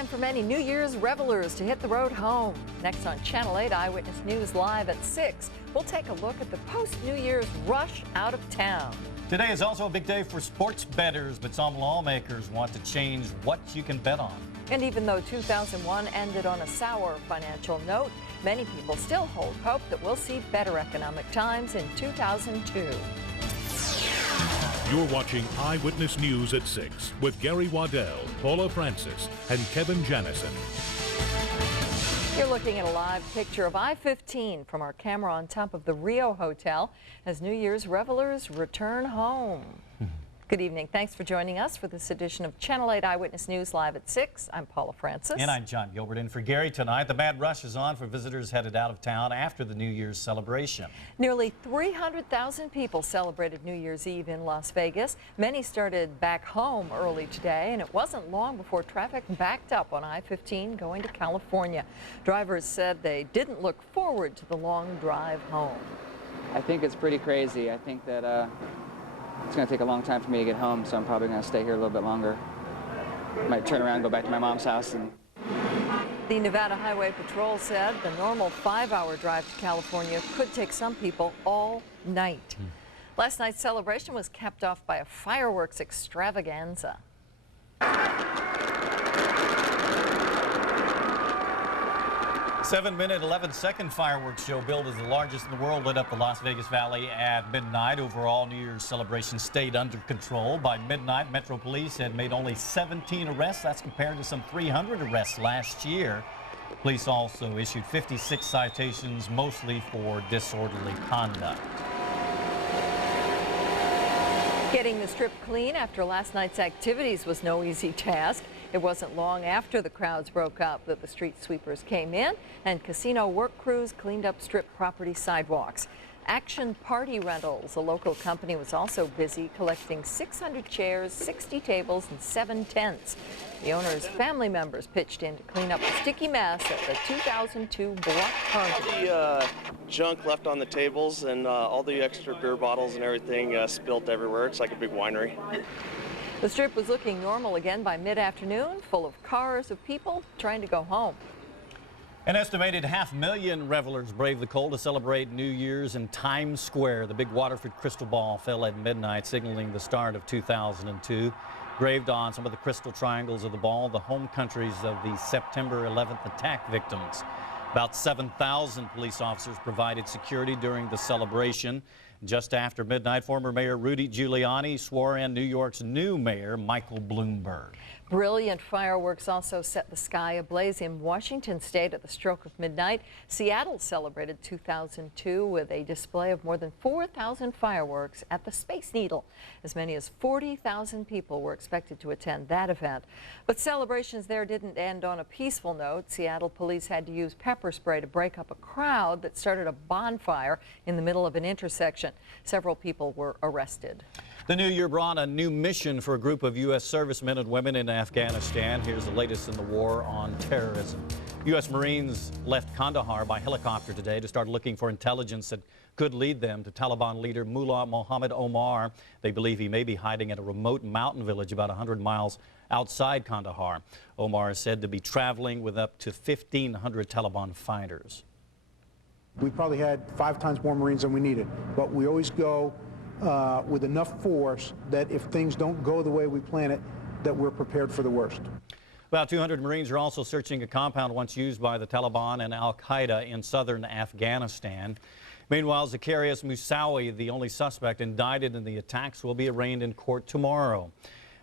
Time for many New Year's revelers to hit the road home. Next on Channel 8 Eyewitness News Live at 6, we'll take a look at the post-New Year's rush out of town. Today is also a big day for sports bettors, but some lawmakers want to change what you can bet on. And even though 2001 ended on a sour financial note, many people still hold hope that we'll see better economic times in 2002. You're watching Eyewitness News at 6 with Gary Waddell, Paula Francis, and Kevin Janison. You're looking at a live picture of I-15 from our camera on top of the Rio Hotel as New Year's revelers return home. Good evening. Thanks for joining us for this edition of Channel 8 Eyewitness News Live at 6. I'm Paula Francis. And I'm John Gilbert in for Gary tonight. The mad rush is on for visitors headed out of town after the New Year's celebration. Nearly 300,000 people celebrated New Year's Eve in Las Vegas. Many started back home early today, and it wasn't long before traffic backed up on I-15 going to California. Drivers said they didn't look forward to the long drive home. I think it's pretty crazy. I think that it's going to take a long time for me to get home, so I'm probably going to stay here a little bit longer. Might turn around and go back to my mom's house. The Nevada Highway Patrol said the normal 5-hour drive to California could take some people all night. Last night's celebration was capped off by a fireworks extravaganza. 7-minute, 11-second fireworks show billed as the largest in the world lit up the Las Vegas Valley at midnight. Overall, New Year's celebration stayed under control. By midnight, Metro Police had made only 17 arrests. That's compared to some 300 arrests last year. Police also issued 56 citations, mostly for disorderly conduct. Getting the Strip clean after last night's activities was no easy task. It wasn't long after the crowds broke up that the street sweepers came in and casino work crews cleaned up Strip property sidewalks. Action Party Rentals, a local company, was also busy collecting 600 chairs, 60 tables, and 7 tents. The owner's family members pitched in to clean up the sticky mess at the 2002 block party. The junk left on the tables and all the extra beer bottles and everything spilled everywhere. It's like a big winery. The Strip was looking normal again by mid-afternoon, full of cars of people trying to go home. An estimated 500,000 revelers braved the cold to celebrate New Year's in Times Square. The big Waterford crystal ball fell at midnight, signaling the start of 2002. Graved on some of the crystal triangles of the ball, the home countries of the September 11th attack victims. About 7,000 police officers provided security during the celebration. Just after midnight, former Mayor Rudy Giuliani swore in New York's new mayor, Michael Bloomberg. Brilliant fireworks also set the sky ablaze in Washington state at the stroke of midnight. Seattle celebrated 2002 with a display of more than 4,000 fireworks at the Space Needle. As many as 40,000 people were expected to attend that event. But celebrations there didn't end on a peaceful note. Seattle police had to use pepper spray to break up a crowd that started a bonfire in the middle of an intersection. Several people were arrested. The new year brought a new mission for a group of U.S. servicemen and women in Afghanistan. Here's the latest in the war on terrorism. U.S. Marines left Kandahar by helicopter today to start looking for intelligence that could lead them to Taliban leader Mullah Mohammed Omar. They believe he may be hiding at a remote mountain village about 100 miles outside Kandahar. Omar is said to be traveling with up to 1,500 Taliban fighters. We probably had 5 times more Marines than we needed, but we always go with enough force that if things don't go the way we plan it, that we're prepared for the worst. About 200 Marines are also searching a compound once used by the Taliban and Al-Qaeda in southern Afghanistan. Meanwhile, Zacarias Moussaoui, the only suspect indicted in the attacks, will be arraigned in court tomorrow.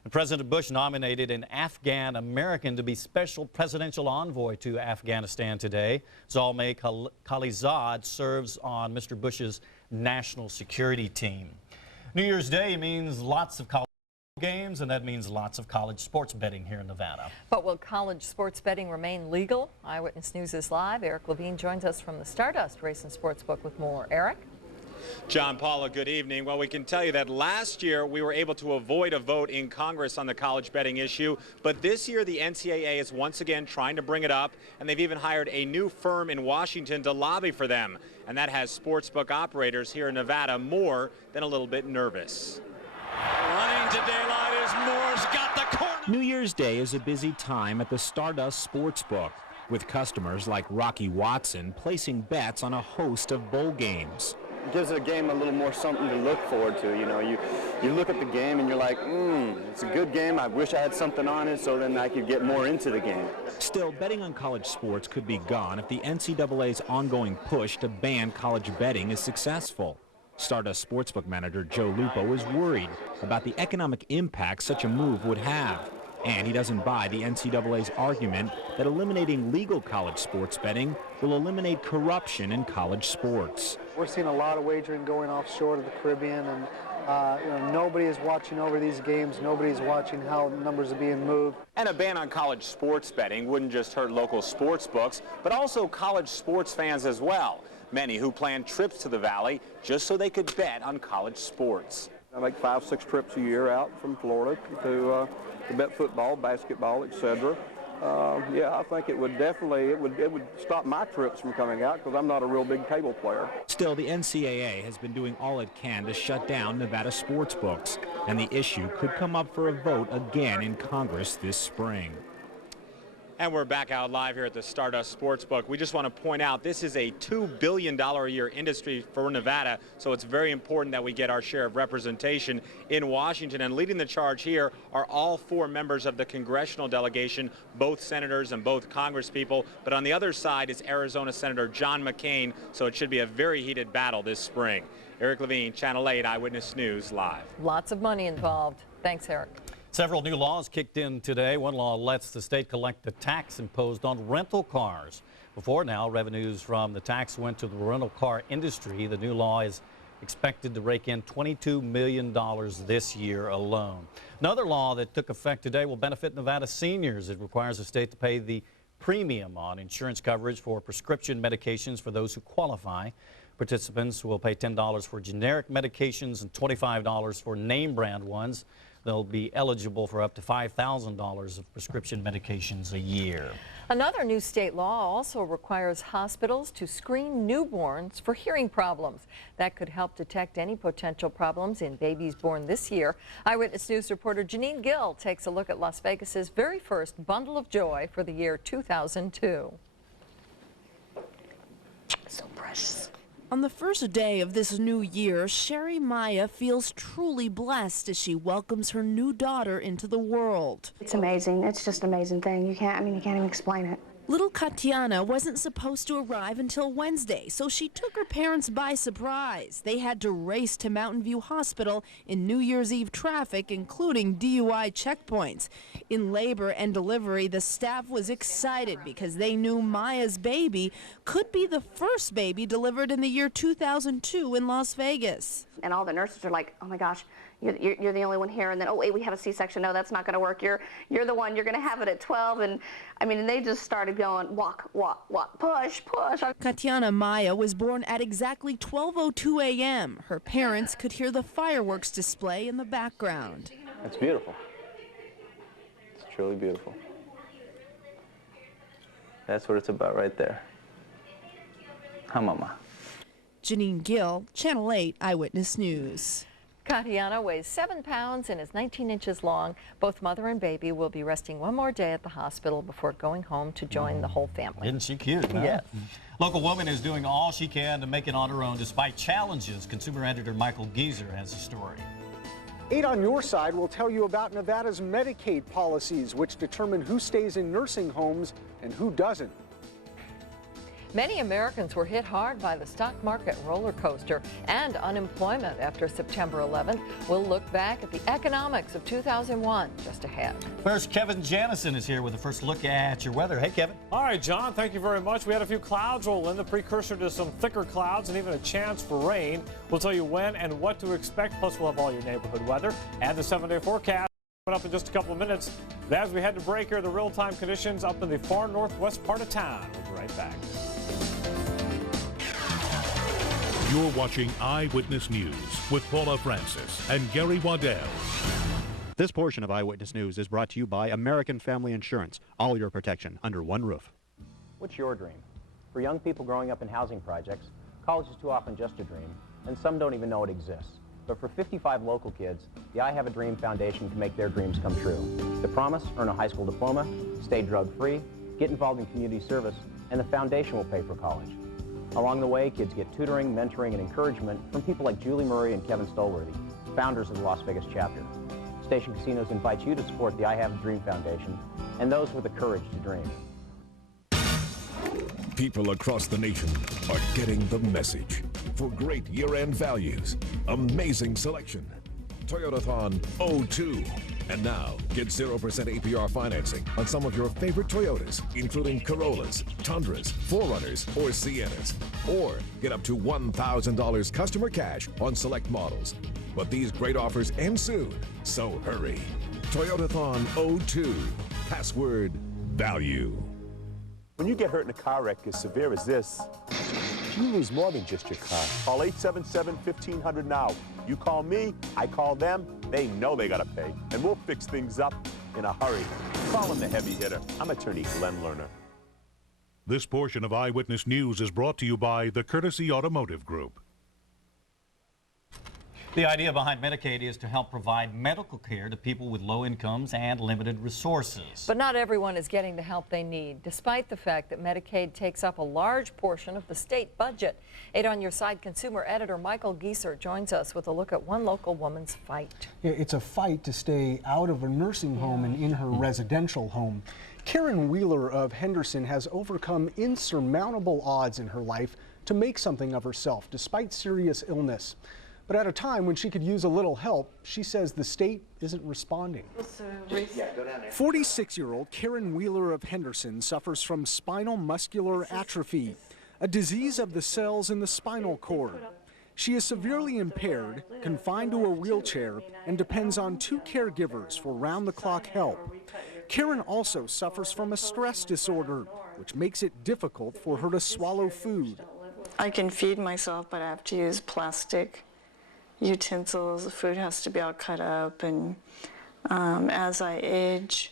And President Bush nominated an Afghan American to be special presidential envoy to Afghanistan today. Zalmay Khalilzad serves on Mr. Bush's national security team. New Year's Day means lots of college games, and that means lots of college sports betting here in Nevada. But will college sports betting remain legal? Eyewitness News is live. Eric Levine joins us from the Stardust Race and Sportsbook with more. Eric? John, Paula, good evening. Well, we can tell you that last year we were able to avoid a vote in Congress on the college betting issue, but this year the NCAA is once again trying to bring it up, and they've even hired a new firm in Washington to lobby for them, and that has sportsbook operators here in Nevada more than a little bit nervous. Running to daylight is Moore's got the corner. New Year's Day is a busy time at the Stardust Sportsbook, with customers like Rocky Watson placing bets on a host of bowl games. It gives the game a little more something to look forward to. You know, you look at the game and you're like, it's a good game. I wish I had something on it so then I could get more into the game. Still, betting on college sports could be gone if the NCAA's ongoing push to ban college betting is successful. Stardust Sportsbook manager Joe Lupo is worried about the economic impact such a move would have. And he doesn't buy the NCAA's argument that eliminating legal college sports betting will eliminate corruption in college sports. We're seeing a lot of wagering going offshore to the Caribbean, and nobody is watching over these games. Nobody's watching how numbers are being moved. And a ban on college sports betting wouldn't just hurt local sports books, but also college sports fans as well. Many who plan trips to the Valley just so they could bet on college sports. I make 5-6 trips a year out from Florida to bet football, basketball, etc. Yeah, I think it would definitely, it would stop my trips from coming out because I'm not a real big table player. Still, the NCAA has been doing all it can to shut down Nevada sports books, and the issue could come up for a vote again in Congress this spring. And we're back out live here at the Stardust Sportsbook. We just want to point out this is a $2 billion a year industry for Nevada, so it's very important that we get our share of representation in Washington. And leading the charge here are all 4 members of the congressional delegation, both senators and both congresspeople. But on the other side is Arizona Senator John McCain, so it should be a very heated battle this spring. Eric Levine, Channel 8 Eyewitness News, live. Lots of money involved. Thanks, Eric. Several new laws kicked in today. One law lets the state collect the tax imposed on rental cars. Before now, revenues from the tax went to the rental car industry. The new law is expected to rake in $22 million this year alone. Another law that took effect today will benefit Nevada seniors. It requires the state to pay the premium on insurance coverage for prescription medications for those who qualify. Participants will pay $10 for generic medications and $25 for name brand ones. They'll be eligible for up to $5,000 of prescription medications a year. Another new state law also requires hospitals to screen newborns for hearing problems. That could help detect any potential problems in babies born this year. Eyewitness News reporter Janine Gill takes a look at Las Vegas's very first bundle of joy for the year 2002. So precious. On the first day of this new year, Sherry Maya feels truly blessed as she welcomes her new daughter into the world. It's amazing. It's just an amazing thing. You can't even explain it. Little Katiana wasn't supposed to arrive until Wednesday, so she took her parents by surprise. They had to race to Mountain View Hospital in New Year's Eve traffic, including DUI checkpoints. In labor and delivery, the staff was excited because they knew Maya's baby could be the first baby delivered in the year 2002 in Las Vegas. And all the nurses are like, oh my gosh, you're the only one here. And then, oh wait, we have a C-section. No, that's not going to work. You're the one. You're going to have it at 12. And I mean, and they just started going, walk, walk, walk, push, push. Katiana Maya was born at exactly 12:02 a.m. Her parents could hear the fireworks display in the background. It's beautiful. It's truly beautiful. That's what it's about right there. Hi, Mama. Janine Gill, Channel 8 Eyewitness News. Katiana weighs 7 pounds and is 19 inches long. Both mother and baby will be resting one more day at the hospital before going home to join the whole family. Isn't she cute? Huh? Yes. Local woman is doing all she can to make it on her own despite challenges. Consumer editor Michael Geezer has a story. 8 on your side will tell you about Nevada's Medicaid policies, which determine who stays in nursing homes and who doesn't. Many Americans were hit hard by the stock market roller coaster and unemployment after September 11th. We'll look back at the economics of 2001 just ahead. First, Kevin Janison is here with the first look at your weather. Hey, Kevin. All right, John, thank you very much. We had a few clouds roll in, the precursor to some thicker clouds and even a chance for rain. We'll tell you when and what to expect, plus we'll have all your neighborhood weather and the 7-day forecast coming up in just a couple of minutes. But as we head to break here, the real-time conditions up in the far northwest part of town. We'll be right back. You're watching Eyewitness News with Paula Francis and Gary Waddell. This portion of Eyewitness News is brought to you by American Family Insurance. All your protection under one roof. What's your dream? For young people growing up in housing projects, college is too often just a dream, and some don't even know it exists. But for 55 local kids, the I Have a Dream Foundation can make their dreams come true. The promise: earn a high school diploma, stay drug-free, get involved in community service, and the foundation will pay for college. Along the way, kids get tutoring, mentoring, and encouragement from people like Julie Murray and Kevin Stolworthy, founders of the Las Vegas chapter. Station Casinos invites you to support the I Have a Dream Foundation and those with the courage to dream. People across the nation are getting the message. For great year-end values, amazing selection, Toyotathon 02. And now, get 0% APR financing on some of your favorite Toyotas, including Corollas, Tundras, 4Runners, or Siennas. Or get up to $1,000 customer cash on select models. But these great offers end soon, so hurry. Toyotathon 02. Password value. When you get hurt in a car wreck as severe as this, you lose more than just your car. Call 877-1500 now. You call me, I call them, they know they gotta pay. And we'll fix things up in a hurry. Call him the heavy hitter. I'm attorney Glenn Lerner. This portion of Eyewitness News is brought to you by the Courtesy Automotive Group. The idea behind Medicaid is to help provide medical care to people with low incomes and limited resources. But not everyone is getting the help they need, despite the fact that Medicaid takes up a large portion of the state budget. 8 on Your Side consumer editor Michael Gieser joins us with a look at one local woman's fight. It's a fight to stay out of a nursing home and in her residential home. Karen Wheeler of Henderson has overcome insurmountable odds in her life to make something of herself despite serious illness. But at a time when she could use a little help, she says the state isn't responding. 46-year-old Karen Wheeler of Henderson suffers from spinal muscular atrophy, a disease of the cells in the spinal cord. She is severely impaired, confined to a wheelchair, and depends on 2 caregivers for round-the-clock help. Karen also suffers from a stress disorder, which makes it difficult for her to swallow food. I can feed myself, but I have to use plastic utensils. The food has to be all cut up, and as I age,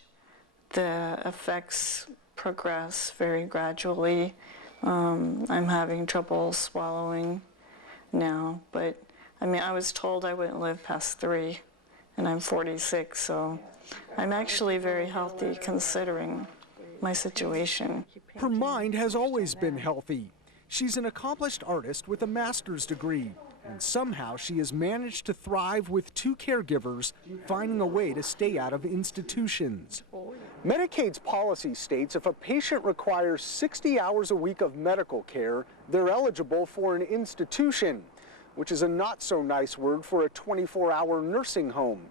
the effects progress very gradually. I'm having trouble swallowing now, but I mean, I was told I wouldn't live past 3, and I'm 46, so I'm actually very healthy considering my situation. Her mind has always been healthy. She's an accomplished artist with a master's degree, and somehow she has managed to thrive with 2 caregivers, finding a way to stay out of institutions. Medicaid's policy states if a patient requires 60 hours a week of medical care, they're eligible for an institution, which is a not-so-nice word for a 24-hour nursing home.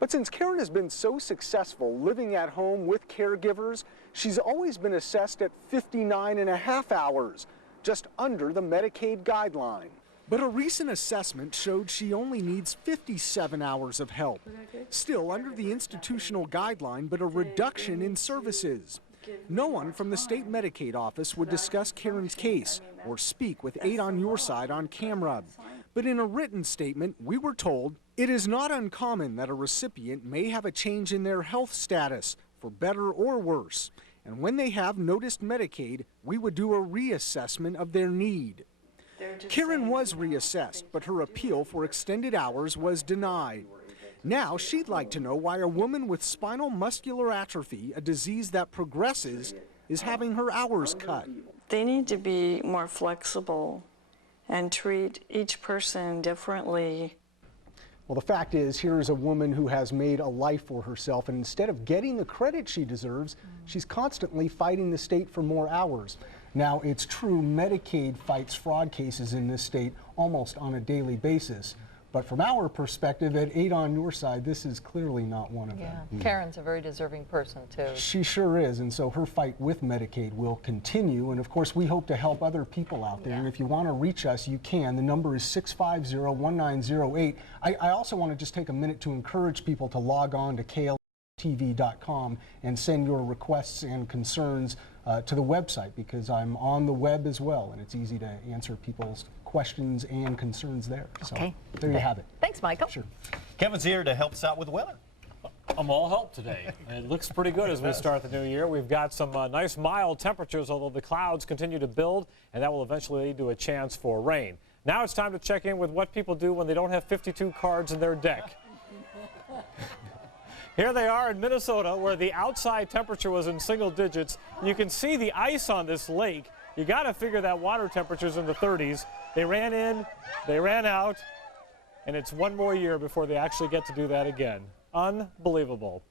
But since Karen has been so successful living at home with caregivers, she's always been assessed at 59.5 hours, just under the Medicaid guideline. But a recent assessment showed she only needs 57 hours of help. Still under the institutional guideline, but a reduction in services. No one from the state Medicaid office would discuss Karen's case or speak with 8 on Your Side on camera. But in a written statement, we were told it is not uncommon that a recipient may have a change in their health status, for better or worse. And when they have noticed Medicaid, we would do a reassessment of their need. Karen was reassessed, but her appeal for extended hours was denied. Now she'd like to know why a woman with spinal muscular atrophy, a disease that progresses, is having her hours cut. They need to be more flexible and treat each person differently. Well, the fact is, here is a woman who has made a life for herself, and instead of getting the credit she deserves, she's constantly fighting the state for more hours. Now, it's true Medicaid fights fraud cases in this state almost on a daily basis. But from our perspective at 8 on Your Side, this is clearly not one of them. Karen's a very deserving person, too. She sure is, and so her fight with Medicaid will continue. And of course, we hope to help other people out there. And if you want to reach us, you can. The number is 650-1908. I also want to just take a minute to encourage people to log on to KLAS-TV.com and send your requests and concerns to the website, because I'm on the web as well, and it's easy to answer people's questions and concerns there. So there you have it. Thanks, Michael. Sure. Kevin's here to help us out with the weather. I'm all help today. It looks pretty good as we start the new year. We've got some nice mild temperatures, although the clouds continue to build, and that will eventually lead to a chance for rain. Now it's time to check in with what people do when they don't have 52 cards in their deck. Here they are in Minnesota, where the outside temperature was in single digits. You can see the ice on this lake. You got to figure that water temperature's in the 30s. They ran in, they ran out, and it's one more year before they actually get to do that again. Unbelievable.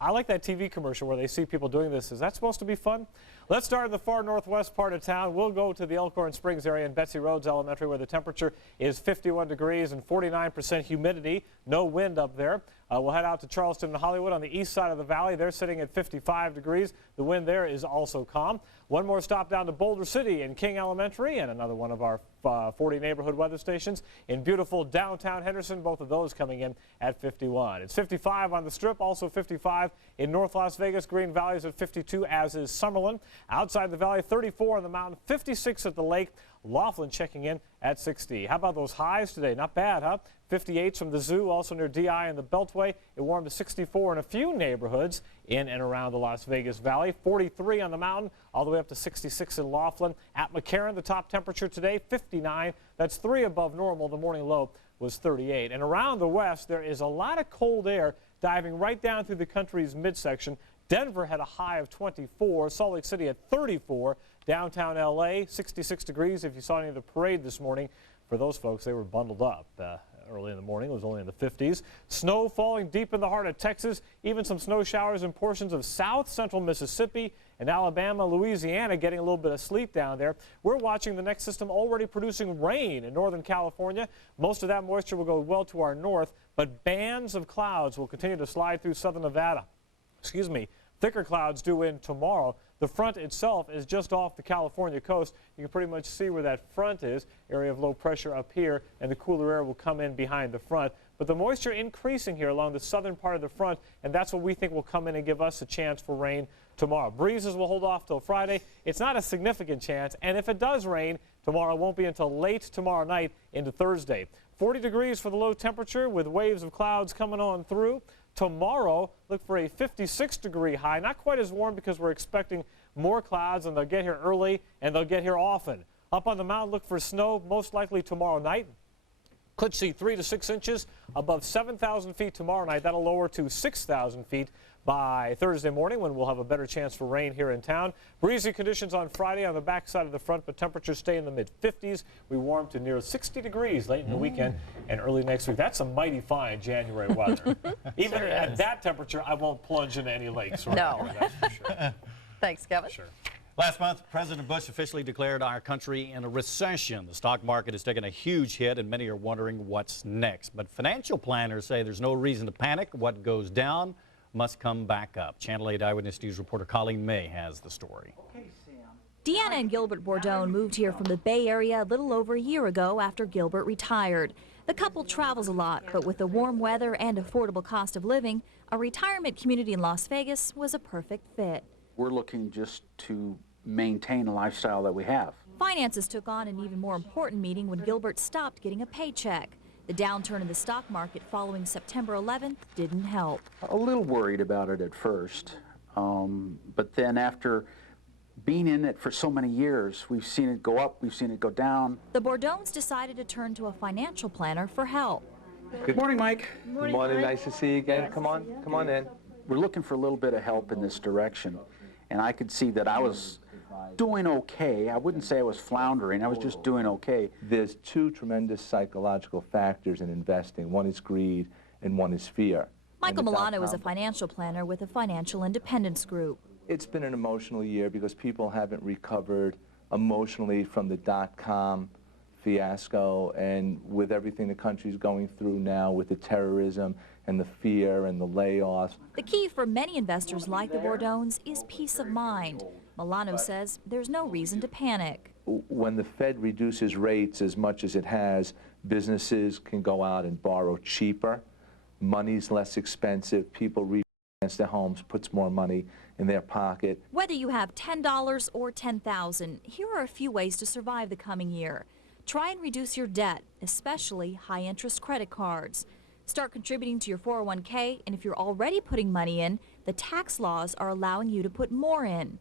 I like that TV commercial where they see people doing this. Is that supposed to be fun? Let's start in the far northwest part of town. We'll go to the Elkhorn Springs area in Betsy Rhodes Elementary, where the temperature is 51 degrees and 49% humidity. No wind up there. We'll head out to Charleston and Hollywood on the east side of the valley. They're sitting at 55 degrees. The wind there is also calm. One more stop down to Boulder City in King Elementary, and another one of our 40 neighborhood weather stations in beautiful downtown Henderson. Both of those coming in at 51. It's 55 on the Strip, also 55 in North Las Vegas. Green Valley is at 52, as is Summerlin. Outside the valley, 34 on the mountain, 56 at the lake. Laughlin checking in at 60. How about those highs today? Not bad, huh? 58 from the zoo, also near DI and the Beltway. It warmed to 64 in a few neighborhoods in and around the Las Vegas Valley. 43 on the mountain, all the way up to 66 in Laughlin. At McCarran, the top temperature today, 59. That's 3 above normal. The morning low was 38. And around the west, there is a lot of cold air diving right down through the country's midsection. Denver had a high of 24, Salt Lake City at 34, downtown LA 66 degrees. If you saw any of the parade this morning, for those folks, they were bundled up. Early in the morning, it was only in the 50s. Snow falling deep in the heart of Texas, even some snow showers in portions of south central Mississippi and Alabama, Louisiana, getting a little bit of sleet down there. We're watching the next system already producing rain in Northern California. Most of that moisture will go well to our north, but bands of clouds will continue to slide through southern Nevada. Excuse me. Thicker clouds due in tomorrow. The front itself is just off the California coast. You can pretty much see where that front is, area of low pressure up here, and the cooler air will come in behind the front. But the moisture increasing here along the southern part of the front, and that's what we think will come in and give us a chance for rain tomorrow. Breezes will hold off till Friday. It's not a significant chance, and if it does rain, tomorrow won't be until late tomorrow night into Thursday. 40 degrees for the low temperature with waves of clouds coming on through. Tomorrow, look for a 56-degree high. Not quite as warm because we're expecting more clouds, and they'll get here early and they'll get here often. Up on the mountain, look for snow, most likely tomorrow night. Could see 3 to 6 inches above 7,000 feet tomorrow night. That'll lower to 6,000 feet by Thursday morning, when we'll have a better chance for rain here in town. Breezy conditions on Friday on the back side of the front, but temperatures stay in the mid-50s. We warm to near 60 degrees late in the weekend and early next week. That's some mighty fine January weather. Even Sure at is. that temperature, I won't plunge into any lakes. Right No. here, that's for sure. Thanks, Kevin. Sure. Last month, President Bush officially declared our country in a recession. The stock market has taken a huge hit, and many are wondering what's next. But financial planners say there's no reason to panic. What goes down must come back up. Channel 8 Eyewitness News reporter Colleen May has the story. Deanna and Gilbert Bourdon moved here from the Bay Area a little over a year ago after Gilbert retired. The couple travels a lot, but with the warm weather and affordable cost of living, a retirement community in Las Vegas was a perfect fit. We're looking just to maintain a lifestyle that we have. Finances took on an even more important meaning when Gilbert stopped getting a paycheck. The downturn in the stock market following September 11th didn't help. A little worried about it at first, but then after being in it for so many years, we've seen it go up, we've seen it go down. The Bourdons decided to turn to a financial planner for help. Good morning, Mike. Good morning, nice to see you again. Come on in. We're looking for a little bit of help in this direction, and I could see that I was doing okay. I wouldn't say I was floundering, I was just doing okay. There's two tremendous psychological factors in investing. One is greed and one is fear. Michael Milano is a financial planner with the Financial Independence Group. It's been an emotional year because people haven't recovered emotionally from the dot-com fiasco, and with everything the country's going through now with the terrorism and the fear and the layoffs. The key for many investors like the Bourdons is peace of mind. Milano says there's no reason to panic. When the Fed reduces rates as much as it has, businesses can go out and borrow cheaper. Money's less expensive. People refinance their homes, puts more money in their pocket. Whether you have $10 or $10,000, here are a few ways to survive the coming year. Try and reduce your debt, especially high-interest credit cards. Start contributing to your 401k, and if you're already putting money in, the tax laws are allowing you to put more in.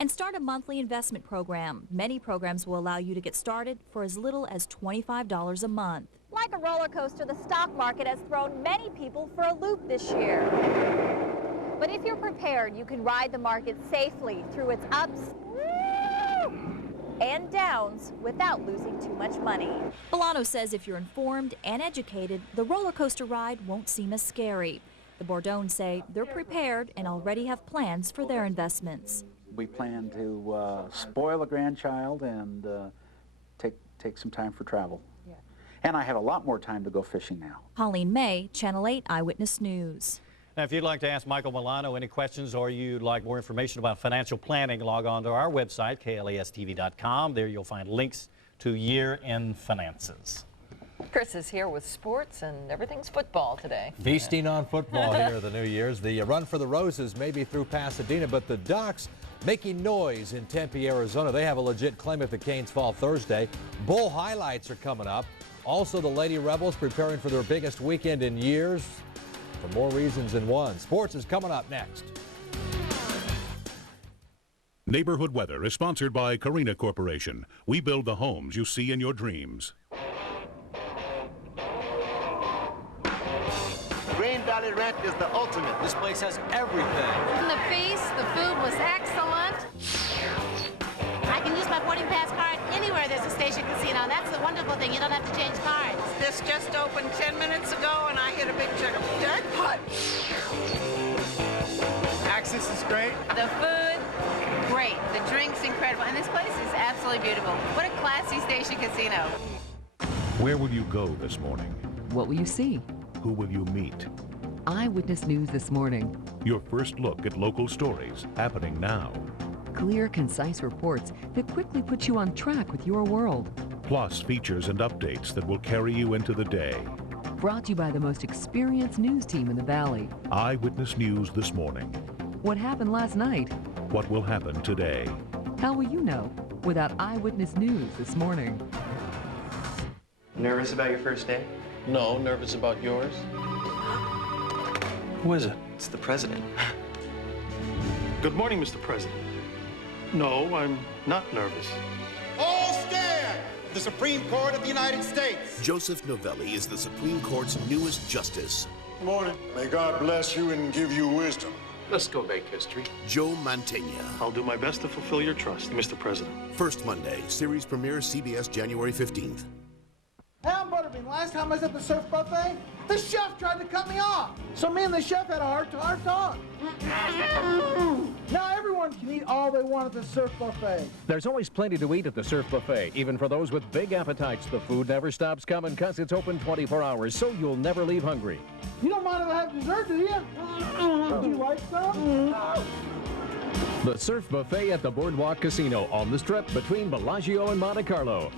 and start a monthly investment program. Many programs will allow you to get started for as little as $25 a month. Like a roller coaster, the stock market has thrown many people for a loop this year. But if you're prepared, you can ride the market safely through its ups and downs without losing too much money. Bolano says if you're informed and educated, the roller coaster ride won't seem as scary. The Bordones say they're prepared and already have plans for their investments. We plan to spoil a grandchild and take some time for travel. Yeah. And I have a lot more time to go fishing now. Colleen May, Channel 8 Eyewitness News. Now, if you'd like to ask Michael Milano any questions or you'd like more information about financial planning, log on to our website, KLAS-TV.com. There you'll find links to year-end finances. Chris is here with sports, and everything's football today. Feasting on football here the New Year's. The run for the Roses may be through Pasadena, but the Ducks making noise in Tempe, Arizona. They have a legit claim at the Canes Fall Thursday. Bowl highlights are coming up. Also, the Lady Rebels preparing for their biggest weekend in years. For more reasons than one. Sports is coming up next. Neighborhood Weather is sponsored by Carina Corporation. We build the homes you see in your dreams. Green Valley Rent is the ultimate. This place has everything. The feast, the food was excellent. I can use my boarding pass card anywhere there's a station casino. That's the wonderful thing. You don't have to change cards. This just opened 10 minutes ago, and I hit a big jackpot. Access is great. The food, great. The drinks, incredible. And this place is absolutely beautiful. What a classy station casino. Where will you go this morning? What will you see? Who will you meet? Eyewitness News this morning. Your first look at local stories happening now. Clear, concise reports that quickly put you on track with your world. Plus features and updates that will carry you into the day. Brought to you by the most experienced news team in the Valley. Eyewitness News this morning. What happened last night? What will happen today? How will you know without Eyewitness News this morning? Nervous about your first day? No, nervous about yours. Who is it? It's the president. Good morning, Mr. President. No, I'm not nervous. All stand! The Supreme Court of the United States. Joseph Novelli is the Supreme Court's newest justice. Good morning. May God bless you and give you wisdom. Let's go make history. Joe Mantegna. I'll do my best to fulfill your trust, Mr. President. First Monday, series premiere CBS January 15th. Hey, I'm Butterbean. Last time I was at the surf buffet, the chef tried to cut me off. So me and the chef had a heart-to-heart talk. Now everyone can eat all they want at the surf buffet. There's always plenty to eat at the surf buffet, even for those with big appetites. The food never stops coming because it's open 24 hours, so you'll never leave hungry. You don't mind if I have dessert, do you? Do you like some? The surf buffet at the Boardwalk Casino on the Strip between Bellagio and Monte Carlo.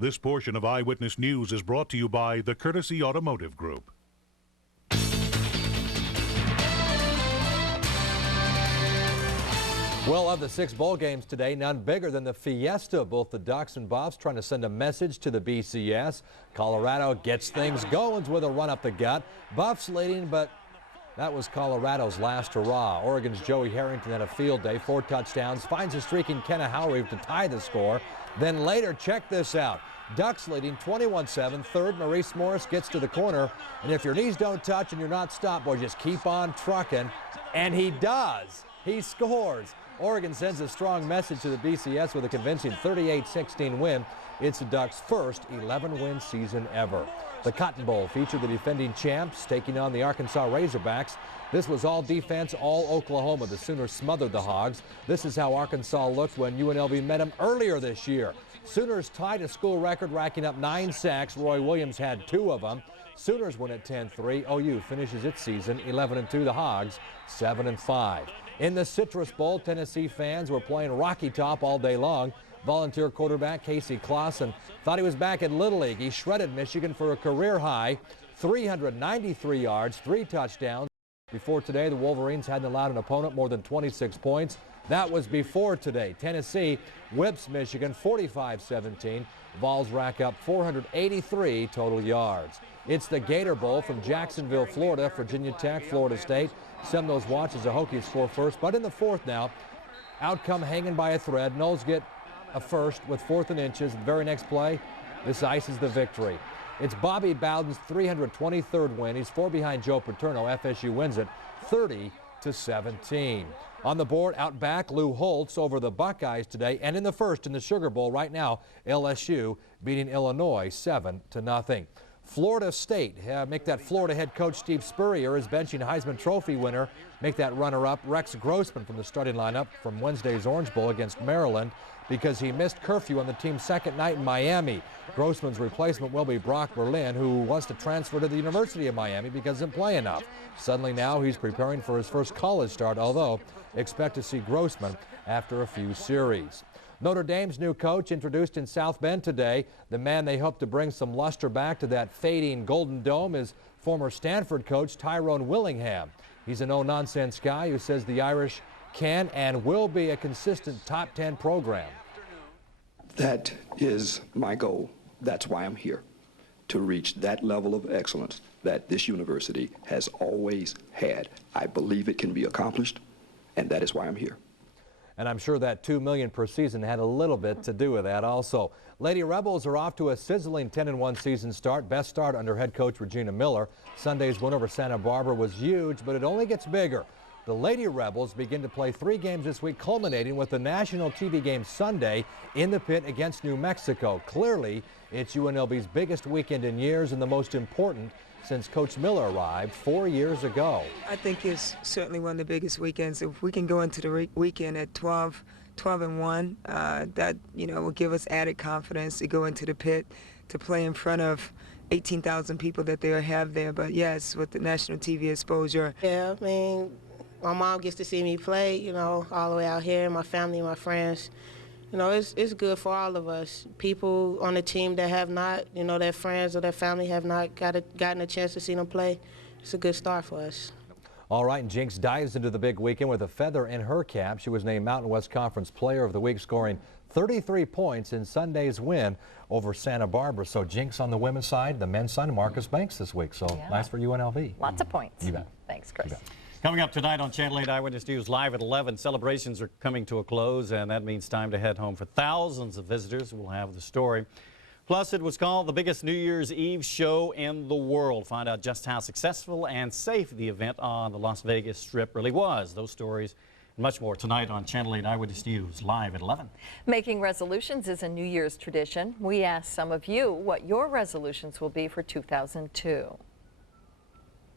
This portion of Eyewitness News is brought to you by the Courtesy Automotive Group. Well, of the 6 bowl games today, none bigger than the Fiesta. Both the Ducks and Buffs trying to send a message to the BCS. Colorado gets things going with a run up the gut. Buffs leading, but that was Colorado's last hurrah. Oregon's Joey Harrington had a field day, 4 touchdowns, finds a streaking Kenna Howreeve to tie the score. Then later, check this out. Ducks leading 21-7. Third, Maurice Morris gets to the corner. And if your knees don't touch and you're not stopped, boy, just keep on trucking. And he does. He scores. Oregon sends a strong message to the BCS with a convincing 38-16 win. It's the Ducks' first 11-win season ever. The Cotton Bowl featured the defending champs taking on the Arkansas Razorbacks. This was all defense, all Oklahoma. The Sooners smothered the Hogs. This is how Arkansas looked when UNLV met them earlier this year. Sooners tied a school record, racking up 9 sacks. Roy Williams had 2 of them. Sooners win at 10-3. OU finishes its season 11-2. The Hogs 7-5. In the Citrus Bowl, Tennessee fans were playing Rocky Top all day long. Volunteer quarterback Casey Clausen thought he was back in Little League. He shredded Michigan for a career high, 393 yards, 3 touchdowns. Before today, the Wolverines hadn't allowed an opponent more than 26 points. That was before today. Tennessee whips Michigan 45-17. Vols rack up 483 total yards. It's the Gator Bowl from Jacksonville, Florida. Virginia Tech, Florida State. Seminoles watch as the Hokies score first, but in the fourth now, outcome hanging by a thread. Noles get a first with 4th and inches. The very next play, this ices the victory. It's Bobby Bowden's 323rd win. He's 4 behind Joe Paterno. FSU wins it 30-17. On the board out back, Lou Holtz over the Buckeyes today, and in the first in the Sugar Bowl right now, LSU beating Illinois 7-0. Florida State make that Florida head coach Steve Spurrier is benching Heisman Trophy winner, make that runner-up Rex Grossman from the starting lineup from Wednesday's Orange Bowl against Maryland because he missed curfew on the team's second night in Miami. Grossman's replacement will be Brock Berlin, who wants to transfer to the University of Miami because he doesn't play enough. Suddenly now he's preparing for his first college start, although expect to see Grossman after a few series. Notre Dame's new coach introduced in South Bend today. The man they hope to bring some luster back to that fading Golden Dome is former Stanford coach Tyrone Willingham. He's a no-nonsense guy who says the Irish can and will be a consistent top 10 program. That is my goal. That's why I'm here, to reach that level of excellence that this university has always had. I believe it can be accomplished, and that is why I'm here. And I'm sure that $2 million per season had a little bit to do with that also. Lady Rebels are off to a sizzling 10-1 season start. Best start under head coach Regina Miller. Sunday's win over Santa Barbara was huge, but it only gets bigger. The Lady Rebels begin to play 3 games this week, culminating with the national TV game Sunday in the pit against New Mexico. Clearly, it's UNLV's biggest weekend in years and the most important since Coach Miller arrived 4 years ago. I think it's certainly one of the biggest weekends. If we can go into the weekend at 12-1, that will give us added confidence to go into the pit to play in front of 18,000 people that they'll have there. But yes, with the national TV exposure. Yeah, I mean, my mom gets to see me play, all the way out here, my family, my friends. It's good for all of us. People on the team that have not, their friends or their family have not gotten a chance to see them play. It's a good start for us. All right, and Jinx dives into the big weekend with a feather in her cap. She was named Mountain West Conference Player of the Week, scoring 33 points in Sunday's win over Santa Barbara. So Jinx on the women's side, the men's side, Marcus Banks this week. So nice for UNLV. Lots of points. You bet. Thanks, Chris. Coming up tonight on Channel 8 Eyewitness News Live at 11, celebrations are coming to a close, and that means time to head home for thousands of visitors. We'll have the story. Plus, it was called the biggest New Year's Eve show in the world. Find out just how successful and safe the event on the Las Vegas Strip really was. Those stories and much more tonight on Channel 8 Eyewitness News Live at 11. Making resolutions is a New Year's tradition. We asked some of you what your resolutions will be for 2002.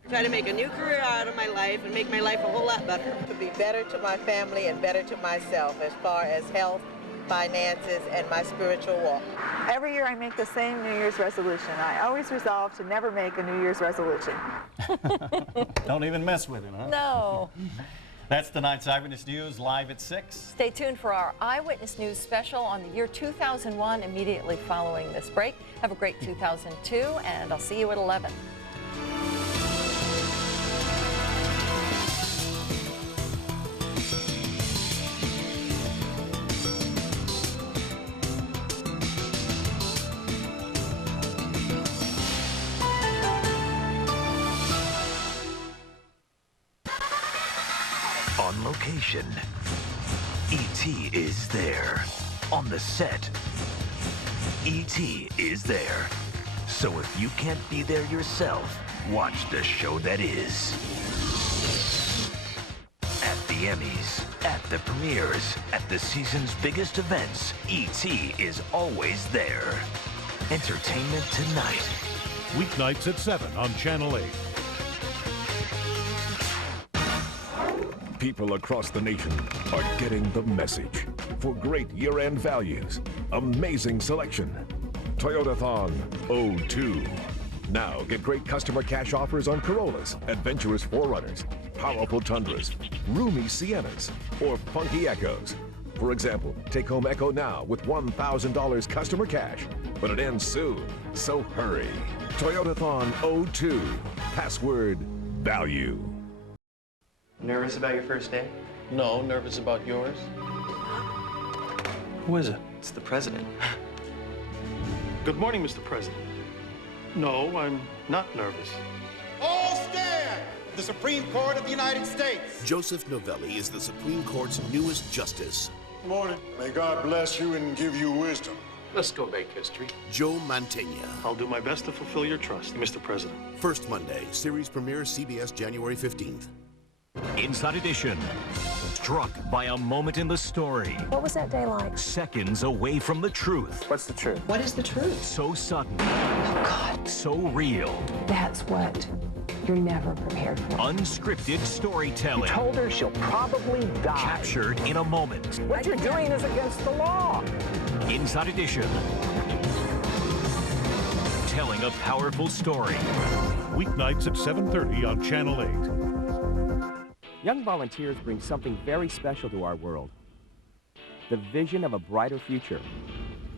Try to make a new career out of my life and make my life a whole lot better. To be better to my family and better to myself as far as health, finances, and my spiritual walk. Every year I make the same New Year's resolution. I always resolve to never make a New Year's resolution. Don't even mess with it, huh? No. That's tonight's Eyewitness News Live at 6. Stay tuned for our Eyewitness News special on the year 2001 immediately following this break. Have a great 2002, and I'll see you at 11. On location, E.T. is there. On the set, E.T. is there. So if you can't be there yourself, watch the show that is. At the Emmys, at the premieres, at the season's biggest events, E.T. is always there. Entertainment Tonight. Weeknights at 7 on Channel 8. People across the nation are getting the message. For great year-end values, amazing selection, Toyotathon 02. Now get great customer cash offers on Corollas, adventurous 4Runners, powerful Tundras, roomy Siennas, or funky Echos. For example, take home Echo now with $1,000 customer cash, but it ends soon, so hurry. Toyotathon 02. Password value. Nervous about your first day? No, nervous about yours. Who is it? It's the president. Good morning, Mr. President. No, I'm not nervous. All stand! The Supreme Court of the United States. Joseph Novelli is the Supreme Court's newest justice. Good morning. May God bless you and give you wisdom. Let's go make history. Joe Mantegna. I'll do my best to fulfill your trust, Mr. President. First Monday, series premiere CBS January 15th. Inside Edition. Struck by a moment in the story. What was that day like? Seconds away from the truth. What's the truth? What is the truth? So sudden. Oh, God. So real. That's what you're never prepared for. Unscripted storytelling. You told her she'll probably die. Captured in a moment. What you're doing is against the law. Inside Edition. Telling a powerful story. Weeknights at 7:30 on Channel 8. Young volunteers bring something very special to our world. The vision of a brighter future.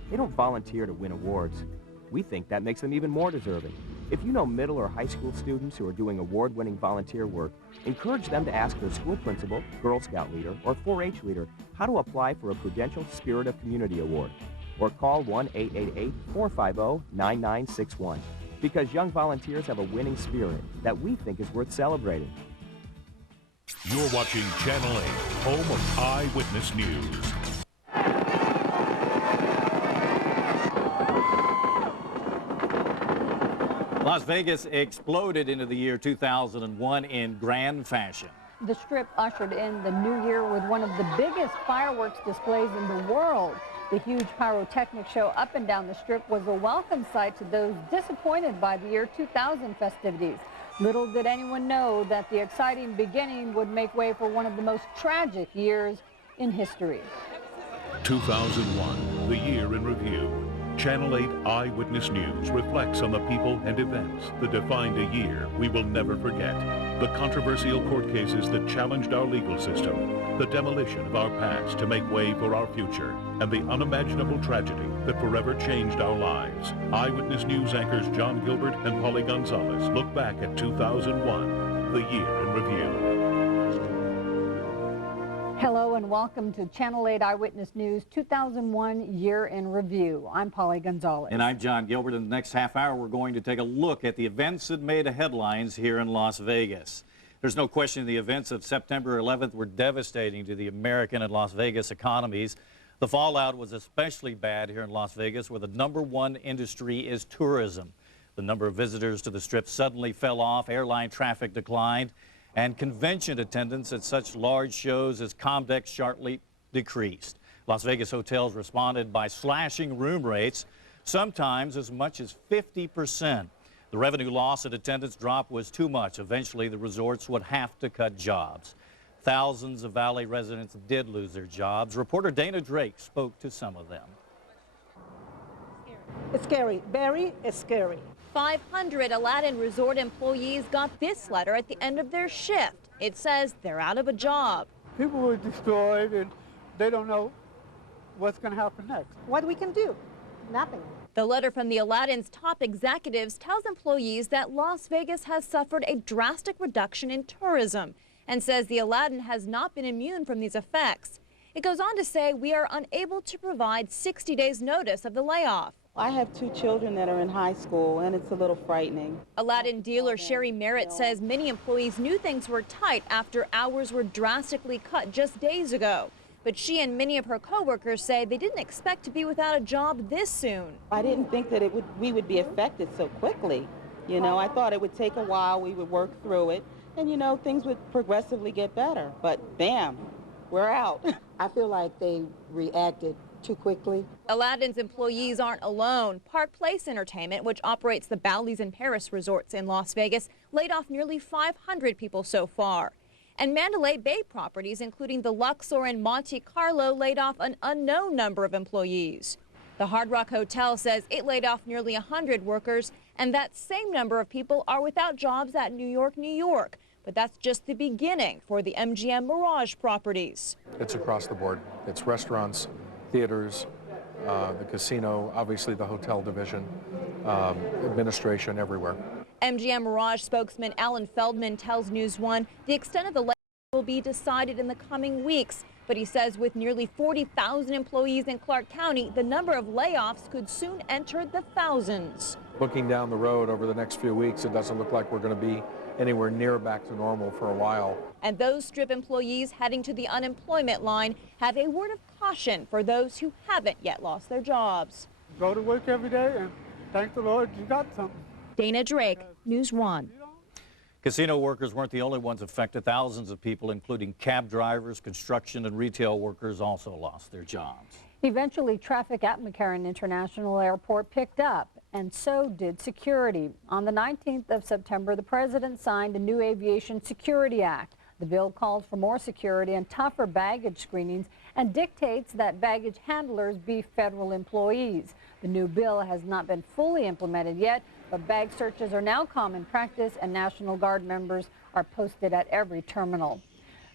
They don't volunteer to win awards. We think that makes them even more deserving. If you know middle or high school students who are doing award-winning volunteer work, encourage them to ask their school principal, Girl Scout leader, or 4-H leader how to apply for a Prudential Spirit of Community Award. Or call 1-888-450-9961. Because young volunteers have a winning spirit that we think is worth celebrating. You're watching Channel 8, home of Eyewitness News. Las Vegas exploded into the year 2001 in grand fashion. The Strip ushered in the new year with one of the biggest fireworks displays in the world. The huge pyrotechnic show up and down the Strip was a welcome sight to those disappointed by the year 2000 festivities. Little did anyone know that the exciting beginning would make way for one of the most tragic years in history. 2001, the year in review. Channel 8 Eyewitness News reflects on the people and events that defined a year we will never forget. The controversial court cases that challenged our legal system, the demolition of our past to make way for our future, and the unimaginable tragedy that forever changed our lives. Eyewitness News anchors John Gilbert and Paula Gonzalez look back at 2001, the year in review. Hello and welcome to Channel 8 Eyewitness News 2001 Year in Review. I'm Paula Gonzalez. And I'm John Gilbert. In the next half hour, we're going to take a look at the events that made headlines here in Las Vegas. There's no question the events of September 11th were devastating to the American and Las Vegas economies. The fallout was especially bad here in Las Vegas, where the #1 industry is tourism. The number of visitors to the Strip suddenly fell off, airline traffic declined, and convention attendance at such large shows as Comdex sharply decreased. Las Vegas hotels responded by slashing room rates, sometimes as much as 50%. The revenue loss at attendance drop was too much. Eventually, the resorts would have to cut jobs. Thousands of Valley residents did lose their jobs. Reporter Dana Drake spoke to some of them. It's scary. Barry, it's scary. 500 Aladdin Resort employees got this letter at the end of their shift. It says they're out of a job. People were destroyed and they don't know what's going to happen next. What we can do? Nothing. The letter from the Aladdin's top executives tells employees that Las Vegas has suffered a drastic reduction in tourism and says the Aladdin has not been immune from these effects. It goes on to say we are unable to provide 60 days notice of the layoff. I have 2 children that are in high school, and it's a little frightening. Aladdin dealer Sherry Merritt says many employees knew things were tight after hours were drastically cut just days ago. But she and many of her coworkers say they didn't expect to be without a job this soon. I didn't think that we would be affected so quickly. You know, I thought it would take a while, we would work through it, and you know, things would progressively get better. But bam, we're out. I feel like they reacted too quickly. Aladdin's employees aren't alone. Park Place Entertainment, which operates the Bally's and Paris resorts in Las Vegas, laid off nearly 500 people so far. And Mandalay Bay properties, including the Luxor and Monte Carlo, laid off an unknown number of employees. The Hard Rock Hotel says it laid off nearly 100 workers, and that same number of people are without jobs at New York, New York. But that's just the beginning for the MGM Mirage properties. It's across the board. It's restaurants, theaters, the casino, obviously the hotel division, administration, everywhere. MGM Mirage spokesman Alan Feldman tells News One the extent of the layoff will be decided in the coming weeks. But he says with nearly 40,000 employees in Clark County, the number of layoffs could soon enter the thousands. Looking down the road over the next few weeks, it doesn't look like we're going to be anywhere near back to normal for a while. And those Strip employees heading to the unemployment line have a word of caution for those who haven't yet lost their jobs. Go to work every day and thank the Lord you got something. Dana Drake, News 1. Casino workers weren't the only ones affected. Thousands of people, including cab drivers, construction and retail workers, also lost their jobs. Eventually, traffic at McCarran International Airport picked up, and so did security. On the 19th of September, the president signed a new Aviation Security Act. The bill calls for more security and tougher baggage screenings and dictates that baggage handlers be federal employees. The new bill has not been fully implemented yet, but bag searches are now common practice, and National Guard members are posted at every terminal.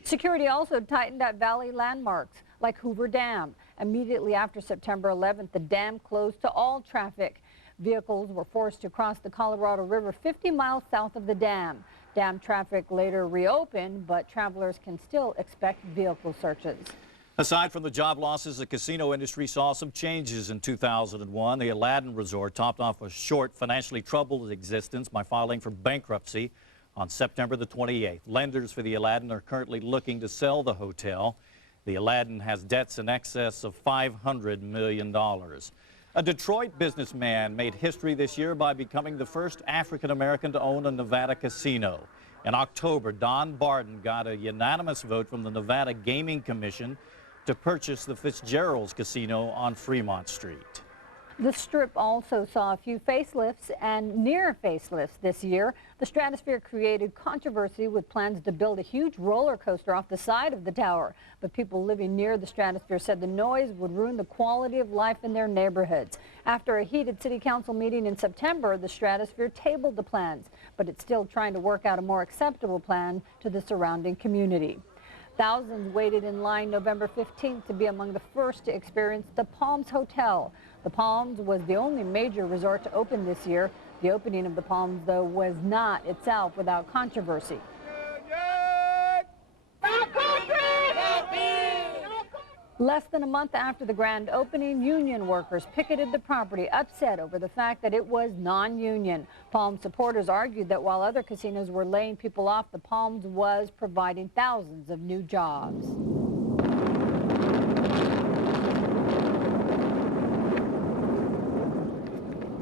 Security also tightened at Valley landmarks like Hoover Dam. Immediately after September 11th, the dam closed to all traffic. Vehicles were forced to cross the Colorado River 50 miles south of the dam. Dam traffic later reopened, but travelers can still expect vehicle searches. Aside from the job losses, the casino industry saw some changes in 2001. The Aladdin Resort topped off a short, financially troubled existence by filing for bankruptcy on September the 28th. Lenders for the Aladdin are currently looking to sell the hotel. The Aladdin has debts in excess of $500 million. A Detroit businessman made history this year by becoming the first African-American to own a Nevada casino. In October, Don Barton got a unanimous vote from the Nevada Gaming Commission to purchase the Fitzgerald's Casino on Fremont Street. The Strip also saw a few facelifts and near facelifts this year. The Stratosphere created controversy with plans to build a huge roller coaster off the side of the tower. But people living near the Stratosphere said the noise would ruin the quality of life in their neighborhoods. After a heated city council meeting in September, the Stratosphere tabled the plans, but it's still trying to work out a more acceptable plan to the surrounding community. Thousands waited in line November 15th to be among the first to experience the Palms Hotel. The Palms was the only major resort to open this year. The opening of the Palms, though, was not itself without controversy. Less than a month after the grand opening, union workers picketed the property, upset over the fact that it was non-union. Palms supporters argued that while other casinos were laying people off, the Palms was providing thousands of new jobs.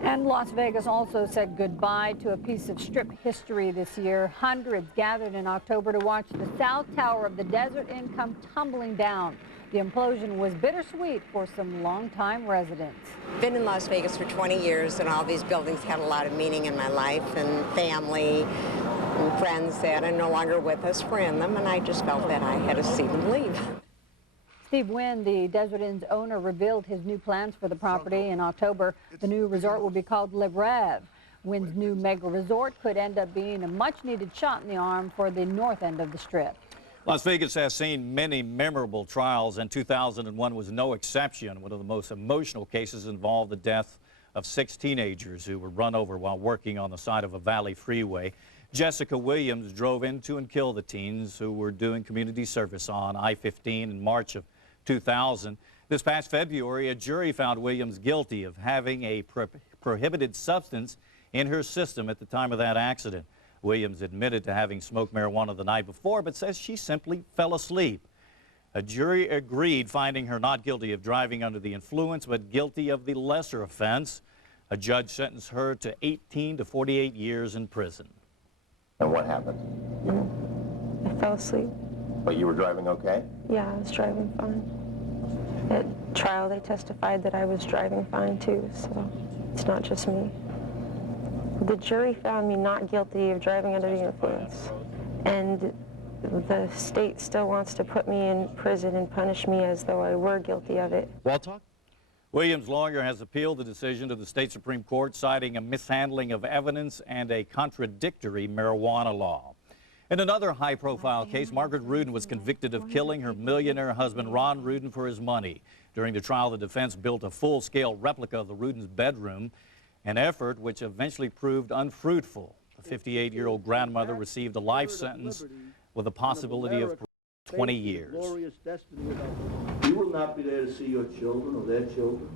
And Las Vegas also said goodbye to a piece of Strip history this year. Hundreds gathered in October to watch the South Tower of the Desert Inn come tumbling down. The implosion was bittersweet for some longtime residents. Been in Las Vegas for 20 years, and all these buildings had a lot of meaning in my life, and family and friends that are no longer with us were in them, and I just felt that I had to see them leave. Steve Wynn, the Desert Inn's owner, revealed his new plans for the property in October. The new resort will be called Le Rêve. Wynn's new mega resort could end up being a much-needed shot in the arm for the north end of the Strip. Las Vegas has seen many memorable trials, and 2001 was no exception. One of the most emotional cases involved the death of 6 teenagers who were run over while working on the side of a valley freeway. Jessica Williams drove into and killed the teens who were doing community service on I-15 in March of 2000. This past February, a jury found Williams guilty of having a prohibited substance in her system at the time of that accident. Williams admitted to having smoked marijuana the night before, but says she simply fell asleep. A jury agreed, finding her not guilty of driving under the influence, but guilty of the lesser offense. A judge sentenced her to 18 to 48 years in prison. And what happened? I fell asleep. But you were driving okay? Yeah, I was driving fine. At trial, they testified that I was driving fine too, so it's not just me. The jury found me not guilty of driving under the influence, and the state still wants to put me in prison and punish me as though I were guilty of it. Williams' lawyer has appealed the decision to the state Supreme Court, citing a mishandling of evidence and a contradictory marijuana law. In another high-profile case, Margaret Rudin was convicted of killing her millionaire husband, Ron Rudin, for his money. During the trial, the defense built a full-scale replica of the Rudin's bedroom, an effort which eventually proved unfruitful. The 58-year-old grandmother received a life sentence with the possibility of 20 years. You will not be there to see your children or their children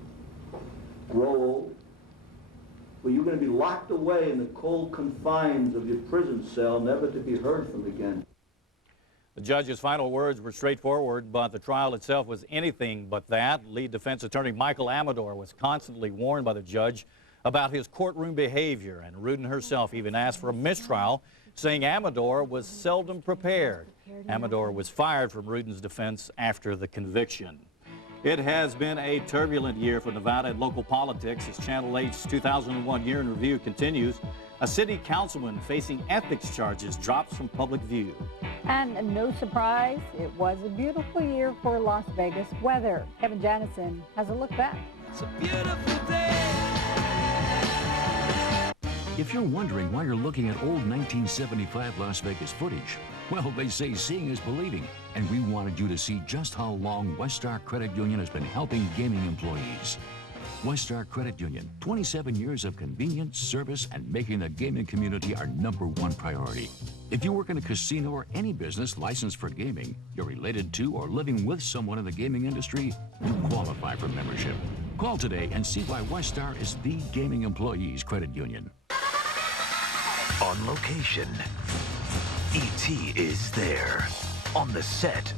grow old. But you're going to be locked away in the cold confines of your prison cell, never to be heard from again. The judge's final words were straightforward, but the trial itself was anything but that. Lead defense attorney Michael Amador was constantly warned by the judge about his courtroom behavior, and Rudin herself even asked for a mistrial, saying Amador was seldom prepared. Amador was fired from Rudin's defense after the conviction. It has been a turbulent year for Nevada and local politics as Channel 8's 2001 Year in Review continues. A city councilman facing ethics charges drops from public view. And no surprise, it was a beautiful year for Las Vegas weather. Kevin Janison has a look back. It's a beautiful day. If you're wondering why you're looking at old 1975 Las Vegas footage, well, they say seeing is believing, and we wanted you to see just how long Westar Credit Union has been helping gaming employees. Westar Credit Union, 27 years of convenience, service, and making the gaming community our #1 priority. If you work in a casino or any business licensed for gaming, you're related to or living with someone in the gaming industry, you qualify for membership. Call today and see why Westar is the gaming employees credit union. On location, E.T. is there. On the set,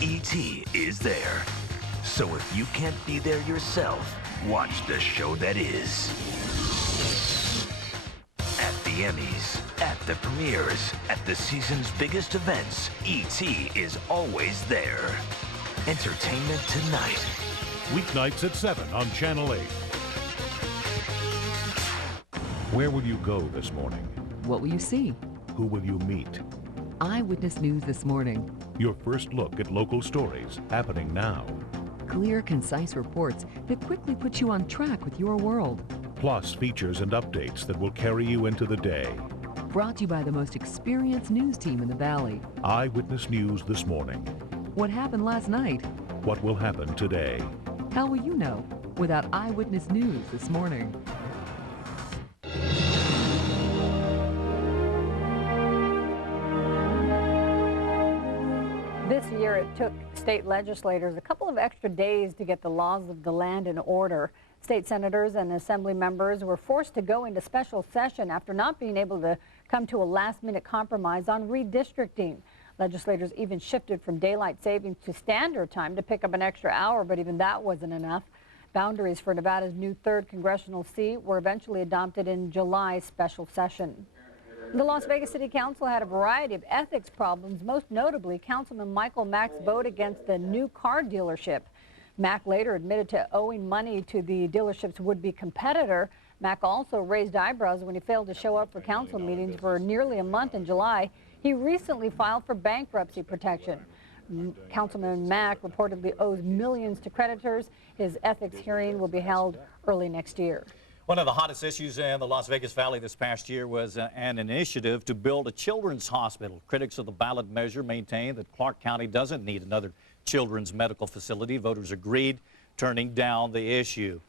E.T. is there. So if you can't be there yourself, watch the show that is. At the Emmys, at the premieres, at the season's biggest events, E.T. is always there. Entertainment Tonight. Weeknights at 7 on Channel 8. Where will you go this morning? What will you see? Who will you meet? Eyewitness News this morning. Your first look at local stories happening now. Clear, concise reports that quickly put you on track with your world. Plus features and updates that will carry you into the day. Brought to you by the most experienced news team in the Valley. Eyewitness News this morning. What happened last night? What will happen today? How will you know without Eyewitness News this morning? This year, it took state legislators a couple of extra days to get the laws of the land in order. State senators and assembly members were forced to go into special session after not being able to come to a last-minute compromise on redistricting. Legislators even shifted from daylight savings to standard time to pick up an extra hour, but even that wasn't enough. Boundaries for Nevada's new 3rd congressional seat were eventually adopted in July's special session. The Las Vegas City Council had a variety of ethics problems, most notably Councilman Michael Mack's vote against the new car dealership. Mack later admitted to owing money to the dealership's would-be competitor. Mack also raised eyebrows when he failed to show up for council meetings for nearly a month in July. He recently filed for bankruptcy protection. Councilman Mack reportedly owes millions to creditors. His ethics hearing will be held early next year. One of the hottest issues in the Las Vegas Valley this past year was an initiative to build a children's hospital. Critics of the ballot measure maintain that Clark County doesn't need another children's medical facility. Voters agreed, turning down the issue.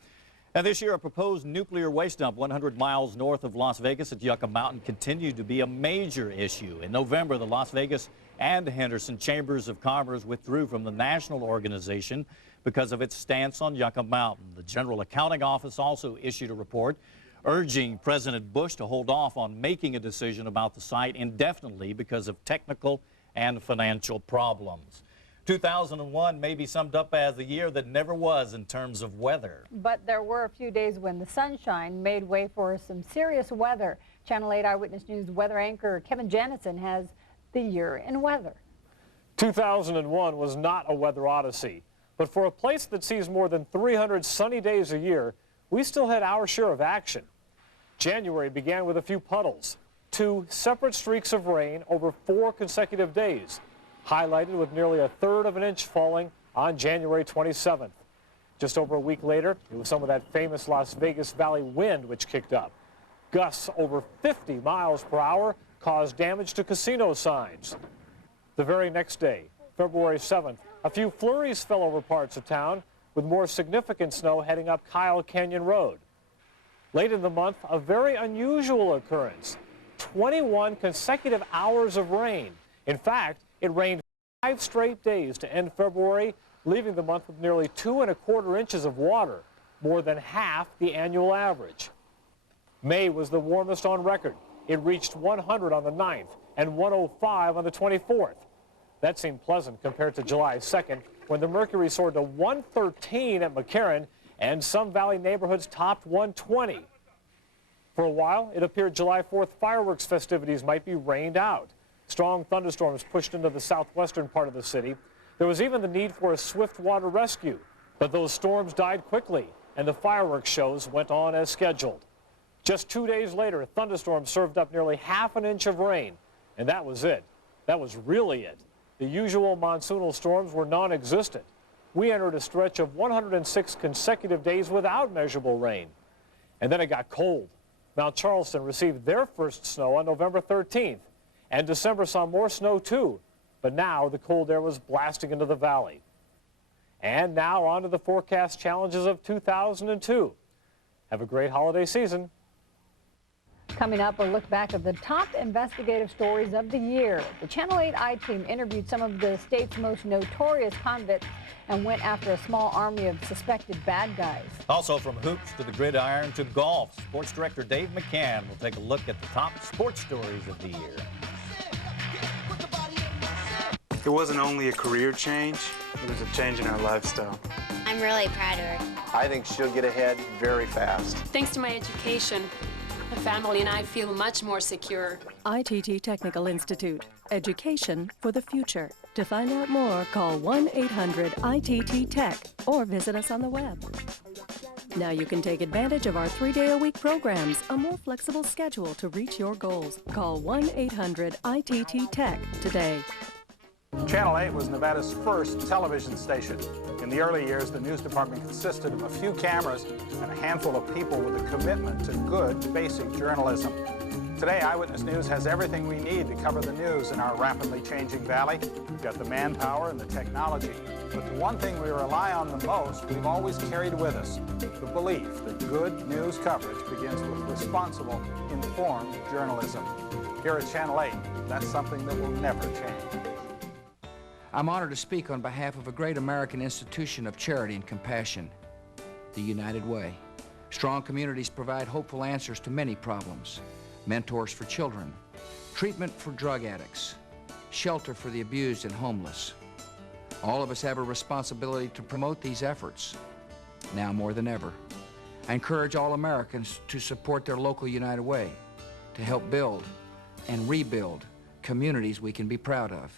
And this year, a proposed nuclear waste dump 100 miles north of Las Vegas at Yucca Mountain continued to be a major issue. In November, the Las Vegas and Henderson Chambers of Commerce withdrew from the national organization because of its stance on Yucca Mountain. The General Accounting Office also issued a report urging President Bush to hold off on making a decision about the site indefinitely because of technical and financial problems. 2001 may be summed up as the year that never was in terms of weather. But there were a few days when the sunshine made way for some serious weather. Channel 8 Eyewitness News weather anchor Kevin Janison has the year in weather. 2001 was not a weather odyssey. But for a place that sees more than 300 sunny days a year, we still had our share of action. January began with a few puddles, 2 separate streaks of rain over 4 consecutive days, highlighted with nearly 1/3 of an inch falling on January 27th. Just over a week later, it was some of that famous Las Vegas Valley wind which kicked up. Gusts over 50 miles per hour caused damage to casino signs. The very next day, February 7th, a few flurries fell over parts of town, with more significant snow heading up Kyle Canyon Road. Late in the month, a very unusual occurrence, 21 consecutive hours of rain. In fact, it rained 5 straight days to end February, leaving the month with nearly 2¼ inches of water, more than half the annual average. May was the warmest on record. It reached 100 on the 9th and 105 on the 24th. That seemed pleasant compared to July 2nd, when the mercury soared to 113 at McCarran, and some valley neighborhoods topped 120. For a while, it appeared July 4th fireworks festivities might be rained out. Strong thunderstorms pushed into the southwestern part of the city. There was even the need for a swift water rescue. But those storms died quickly, and the fireworks shows went on as scheduled. Just 2 days later, thunderstorms served up nearly ½ an inch of rain. And that was it. That was really it. The usual monsoonal storms were non-existent. We entered a stretch of 106 consecutive days without measurable rain. And then it got cold. Mount Charleston received their first snow on November 13th. And December saw more snow too. But now the cold air was blasting into the valley. And now on to the forecast challenges of 2002. Have a great holiday season. Coming up, a look back at the top investigative stories of the year. The Channel 8 I-Team interviewed some of the state's most notorious convicts and went after a small army of suspected bad guys. Also, from hoops to the gridiron to golf, sports director Dave McCann will take a look at the top sports stories of the year. It wasn't only a career change, it was a change in our lifestyle. I'm really proud of her. I think she'll get ahead very fast. Thanks to my education, the family and I feel much more secure. ITT Technical Institute. Education for the future. To find out more, call 1-800-ITT-TECH or visit us on the web. Now you can take advantage of our 3-day-a-week programs, a more flexible schedule to reach your goals. Call 1-800-ITT-TECH today. Channel 8 was Nevada's first television station. In the early years, the news department consisted of a few cameras and a handful of people with a commitment to good, basic journalism. Today, Eyewitness News has everything we need to cover the news in our rapidly changing valley. We've got the manpower and the technology. But the one thing we rely on the most, we've always carried with us, the belief that good news coverage begins with responsible, informed journalism. Here at Channel 8, that's something that will never change. I'm honored to speak on behalf of a great American institution of charity and compassion, the United Way. Strong communities provide hopeful answers to many problems. Mentors for children, treatment for drug addicts, shelter for the abused and homeless. All of us have a responsibility to promote these efforts, now more than ever. I encourage all Americans to support their local United Way, to help build and rebuild communities we can be proud of.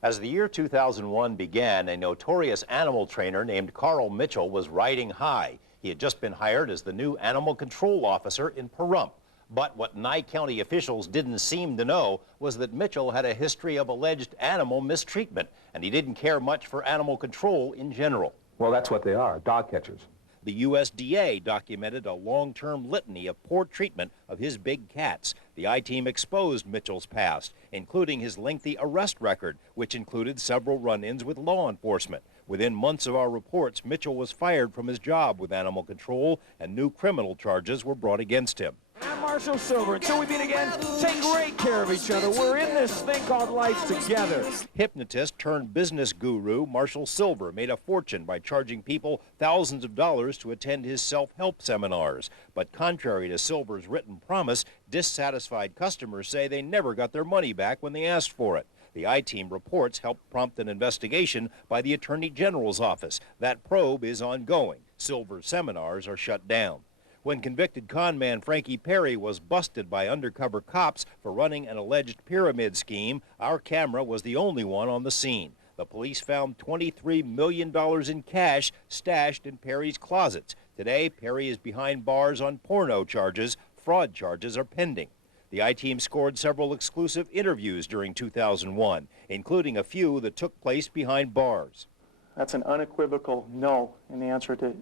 As the year 2001 began, a notorious animal trainer named Carl Mitchell was riding high. He had just been hired as the new animal control officer in Pahrump. But what Nye County officials didn't seem to know was that Mitchell had a history of alleged animal mistreatment, and he didn't care much for animal control in general. Well, that's what they are, dog catchers. The USDA documented a long-term litany of poor treatment of his big cats. The I-Team exposed Mitchell's past, including his lengthy arrest record, which included several run-ins with law enforcement. Within months of our reports, Mitchell was fired from his job with animal control, and new criminal charges were brought against him. I'm Marshall Silver. Until we meet again, take great care of each other. We're in this thing called life together. Hypnotist turned business guru Marshall Silver made a fortune by charging people thousands of dollars to attend his self-help seminars. But contrary to Silver's written promise, dissatisfied customers say they never got their money back when they asked for it. The I-Team reports helped prompt an investigation by the Attorney General's office. That probe is ongoing. Silver's seminars are shut down. When convicted conman Frankie Perry was busted by undercover cops for running an alleged pyramid scheme, our camera was the only one on the scene. The police found $23 million in cash stashed in Perry's closets. Today, Perry is behind bars on porno charges. Fraud charges are pending. The I-Team scored several exclusive interviews during 2001, including a few that took place behind bars. That's an unequivocal no in the answer to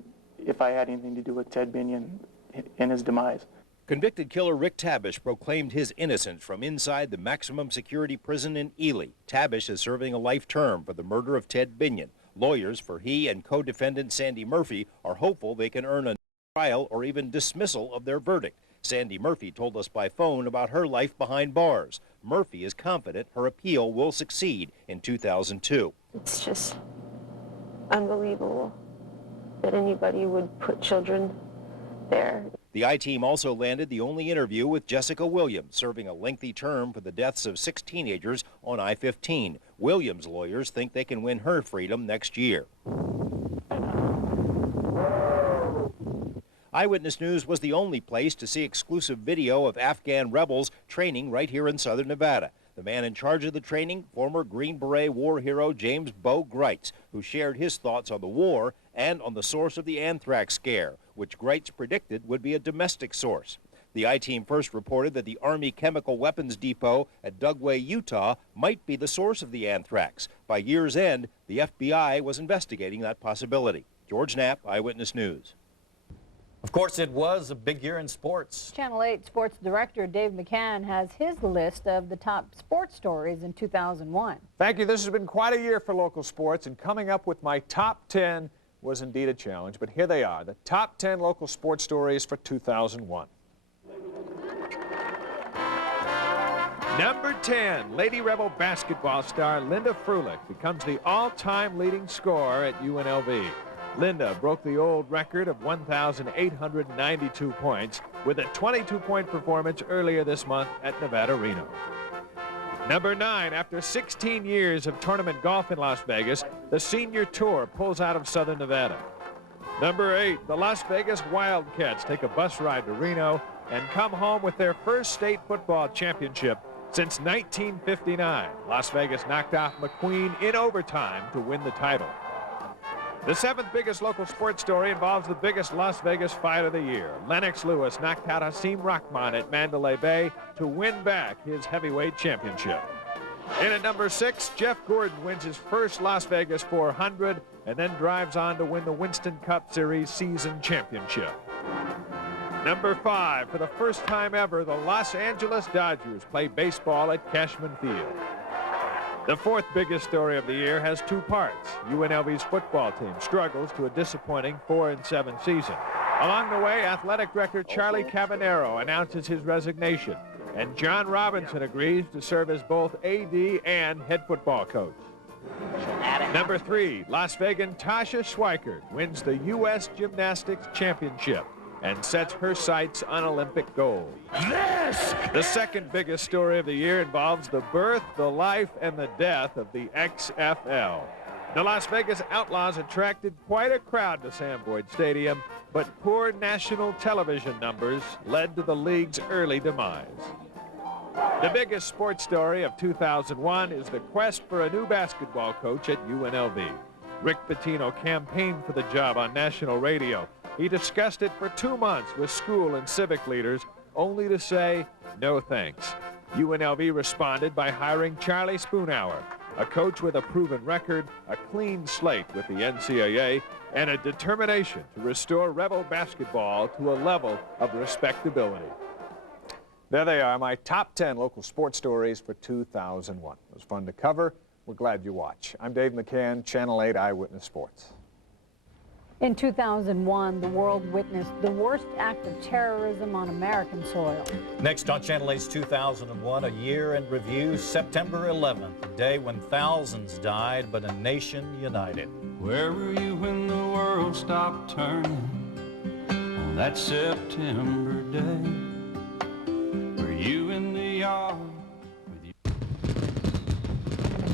if I had anything to do with Ted Binion and his demise. Convicted killer Rick Tabish proclaimed his innocence from inside the maximum security prison in Ely. Tabish is serving a life term for the murder of Ted Binion. Lawyers for he and co-defendant Sandy Murphy are hopeful they can earn a trial or even dismissal of their verdict. Sandy Murphy told us by phone about her life behind bars. Murphy is confident her appeal will succeed in 2002. It's just unbelievable that anybody would put children there. The I-Team also landed the only interview with Jessica Williams, serving a lengthy term for the deaths of 6 teenagers on I-15. Williams' lawyers think they can win her freedom next year. Eyewitness News was the only place to see exclusive video of Afghan rebels training right here in southern Nevada. The man in charge of the training, former Green Beret war hero James Bo Greitz, who shared his thoughts on the war and on the source of the anthrax scare, which Greitz predicted would be a domestic source. The I-Team first reported that the Army Chemical Weapons Depot at Dugway, Utah, might be the source of the anthrax. By year's end, the FBI was investigating that possibility. George Knapp, Eyewitness News. Of course, it was a big year in sports. Channel 8 sports director Dave McCann has his list of the top sports stories in 2001. Thank you. This has been quite a year for local sports, and coming up with my top 10 was indeed a challenge, but here they are, the top 10 local sports stories for 2001. Number 10, Lady Rebel basketball star Linda Frulich becomes the all-time leading scorer at UNLV. Linda broke the old record of 1,892 points with a 22-point performance earlier this month at Nevada Reno. Number 9, after 16 years of tournament golf in Las Vegas, the Senior Tour pulls out of Southern Nevada. Number 8, the Las Vegas Wildcats take a bus ride to Reno and come home with their first state football championship since 1959. Las Vegas knocked off McQueen in overtime to win the title. The 7th biggest local sports story involves the biggest Las Vegas fight of the year. Lennox Lewis knocked out Hasim Rahman at Mandalay Bay to win back his heavyweight championship. In at number 6, Jeff Gordon wins his first Las Vegas 400 and then drives on to win the Winston Cup Series season championship. Number 5, for the first time ever, the Los Angeles Dodgers play baseball at Cashman Field. The 4th biggest story of the year has 2 parts. UNLV's football team struggles to a disappointing 4-7 season. Along the way, athletic director Charlie Cavanero announces his resignation, and John Robinson agrees to serve as both AD and head football coach. Number 3, Las Vegan Tasha Schweikert wins the U.S. Gymnastics Championship and sets her sights on Olympic gold. The 2nd biggest story of the year involves the birth, the life, and the death of the XFL. The Las Vegas Outlaws attracted quite a crowd to Sam Boyd Stadium, but poor national television numbers led to the league's early demise. The biggest sports story of 2001 is the quest for a new basketball coach at UNLV. Rick Pitino campaigned for the job on national radio. He discussed it for 2 months with school and civic leaders, only to say no thanks. UNLV responded by hiring Charlie Spoonhour, a coach with a proven record, a clean slate with the NCAA, and a determination to restore Rebel basketball to a level of respectability. There they are, my top 10 local sports stories for 2001. It was fun to cover. We're glad you watch. I'm Dave McCann, Channel 8 Eyewitness Sports. In 2001, the world witnessed the worst act of terrorism on American soil. Next on Channel 8's 2001, a year in review, September 11th, a day when thousands died, but a nation united. Where were you when the world stopped turning on that September day? Were you in the yard?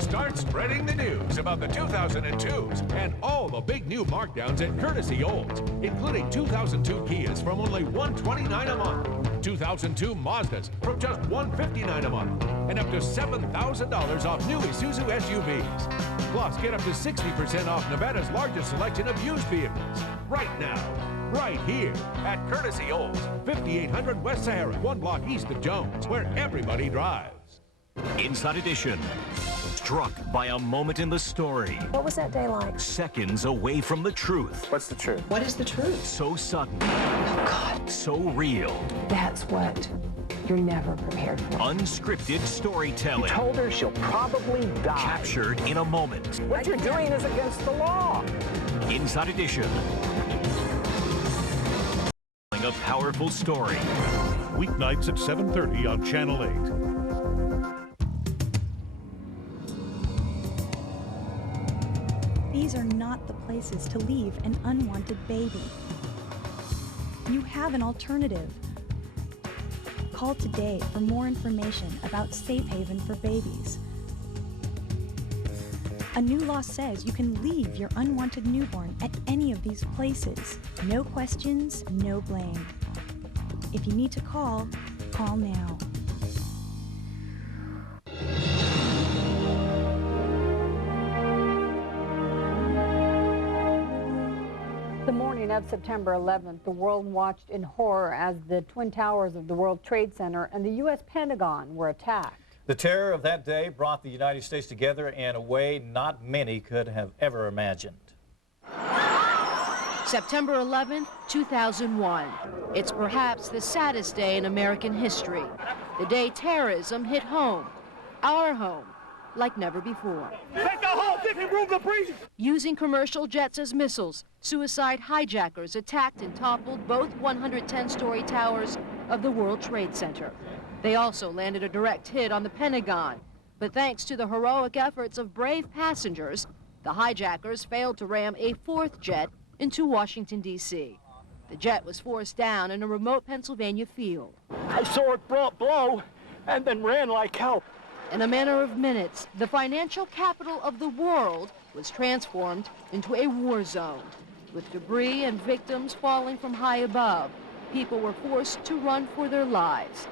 Start spreading the news about the 2002s and all the big new markdowns at Courtesy Olds, including 2002 Kias from only $129 a month, 2002 Mazdas from just $159 a month, and up to $7,000 off new Isuzu SUVs. Plus, get up to 60% off Nevada's largest selection of used vehicles. Right now, right here at Courtesy Olds, 5800 West Sahara, 1 block east of Jones, where everybody drives. Inside Edition. Struck by a moment in the story. What was that day like? Seconds away from the truth. What's the truth? What is the truth? So sudden. Oh, God. So real. That's what you're never prepared for. Unscripted storytelling. You told her she'll probably die. Captured in a moment. What you're doing is against the law. Inside Edition. telling a powerful story. Weeknights at 7:30 on Channel 8. These are not the places to leave an unwanted baby. You have an alternative. Call today for more information about Safe Haven for Babies. A new law says you can leave your unwanted newborn at any of these places. No questions, no blame. If you need to call, call now. The morning of September 11th, the world watched in horror as the Twin Towers of the World Trade Center and the U.S. Pentagon were attacked. The terror of that day brought the United States together in a way not many could have ever imagined. September 11th, 2001. It's perhaps the saddest day in American history. The day terrorism hit home, our home, like never before. Take the whole different room to breathe! Using commercial jets as missiles, suicide hijackers attacked and toppled both 110-story towers of the World Trade Center. They also landed a direct hit on the Pentagon, but thanks to the heroic efforts of brave passengers, the hijackers failed to ram a fourth jet into Washington, D.C. The jet was forced down in a remote Pennsylvania field. I saw it blow and then ran like hell. In a matter of minutes, the financial capital of the world was transformed into a war zone. With debris and victims falling from high above, people were forced to run for their lives.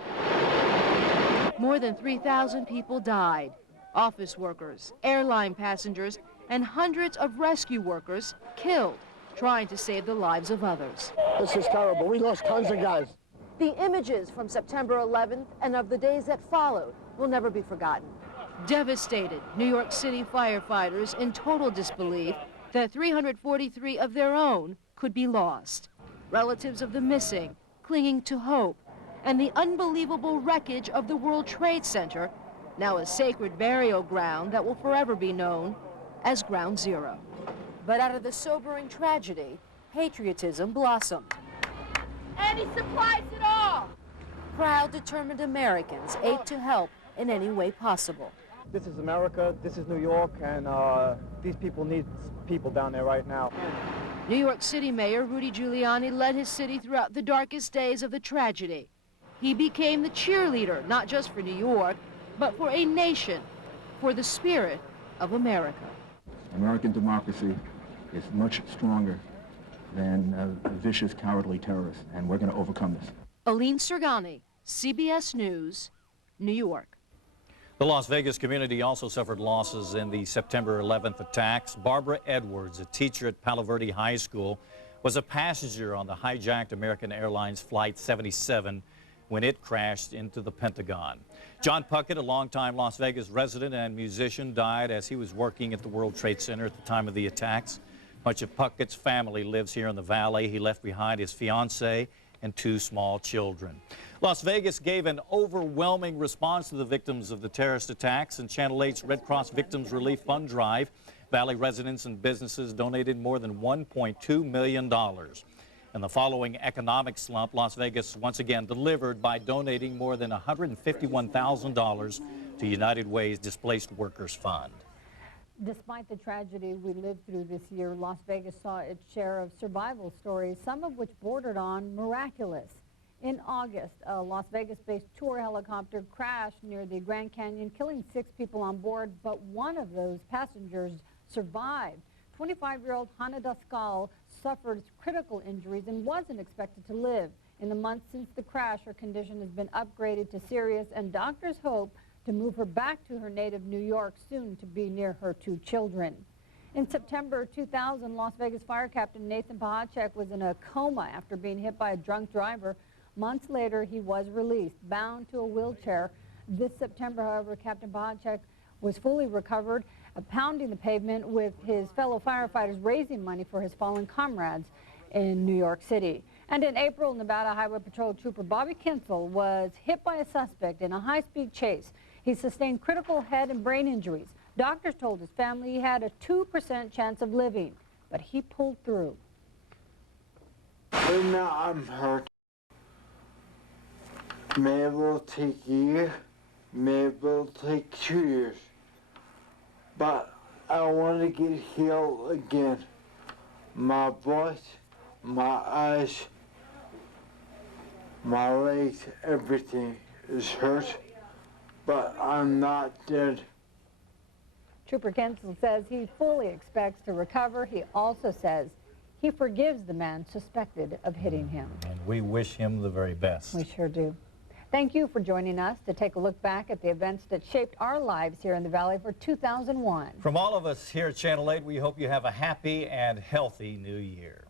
More than 3,000 people died. Office workers, airline passengers, and hundreds of rescue workers killed trying to save the lives of others. This is terrible. We lost tons of guys. The images from September 11th and of the days that followed will never be forgotten. Devastated, New York City firefighters in total disbelief that 343 of their own could be lost. Relatives of the missing clinging to hope, and the unbelievable wreckage of the World Trade Center, now a sacred burial ground that will forever be known as Ground Zero. But out of the sobering tragedy, patriotism blossomed. Any supplies at all? Proud, determined Americans ate to help in any way possible. This is America, this is New York, and these people need people down there right now. New York City Mayor Rudy Giuliani led his city throughout the darkest days of the tragedy. He became the cheerleader, not just for New York, but for a nation, for the spirit of America. American democracy is much stronger than vicious, cowardly terrorists, and we're going to overcome this. Aline Sergani, CBS News, New York. The Las Vegas community also suffered losses in the September 11th attacks. Barbara Edwards, a teacher at Palo Verde High School, was a passenger on the hijacked American Airlines Flight 77 when it crashed into the Pentagon. John Puckett, a longtime Las Vegas resident and musician, died as he was working at the World Trade Center at the time of the attacks. Much of Puckett's family lives here in the Valley. He left behind his fiancée and 2 small children. Las Vegas gave an overwhelming response to the victims of the terrorist attacks, and Channel 8's Red Cross Victims Relief Fund Drive. Valley residents and businesses donated more than $1.2 million. In the following economic slump, Las Vegas once again delivered by donating more than $151,000 to United Way's Displaced Workers Fund. Despite the tragedy we lived through this year, Las Vegas saw its share of survival stories, some of which bordered on miraculous. In August, a Las Vegas-based tour helicopter crashed near the Grand Canyon, killing 6 people on board, but one of those passengers survived. 25-year-old Hannah Daskal suffered critical injuries and wasn't expected to live. In the months since the crash, her condition has been upgraded to serious, and doctors hope to move her back to her native New York soon to be near her 2 children. In September 2000, Las Vegas fire captain Nathan Pahacek was in a coma after being hit by a drunk driver. Months later, he was released, bound to a wheelchair. This September, however, Captain Pahacek was fully recovered, pounding the pavement with his fellow firefighters, raising money for his fallen comrades in New York City. And in April, Nevada Highway Patrol Trooper Bobby Kinsel was hit by a suspect in a high-speed chase. He sustained critical head and brain injuries. Doctors told his family he had a 2% chance of living, but he pulled through. And now I'm hurt. Maybe it'll take a year, maybe it'll take 2 years. But I want to get healed again. My voice, my eyes, my legs, everything is hurt, but I'm not dead. Trooper Kensel says he fully expects to recover. He also says he forgives the man suspected of hitting him. And we wish him the very best. We sure do. Thank you for joining us to take a look back at the events that shaped our lives here in the Valley for 2001. From all of us here at Channel 8, we hope you have a happy and healthy new year.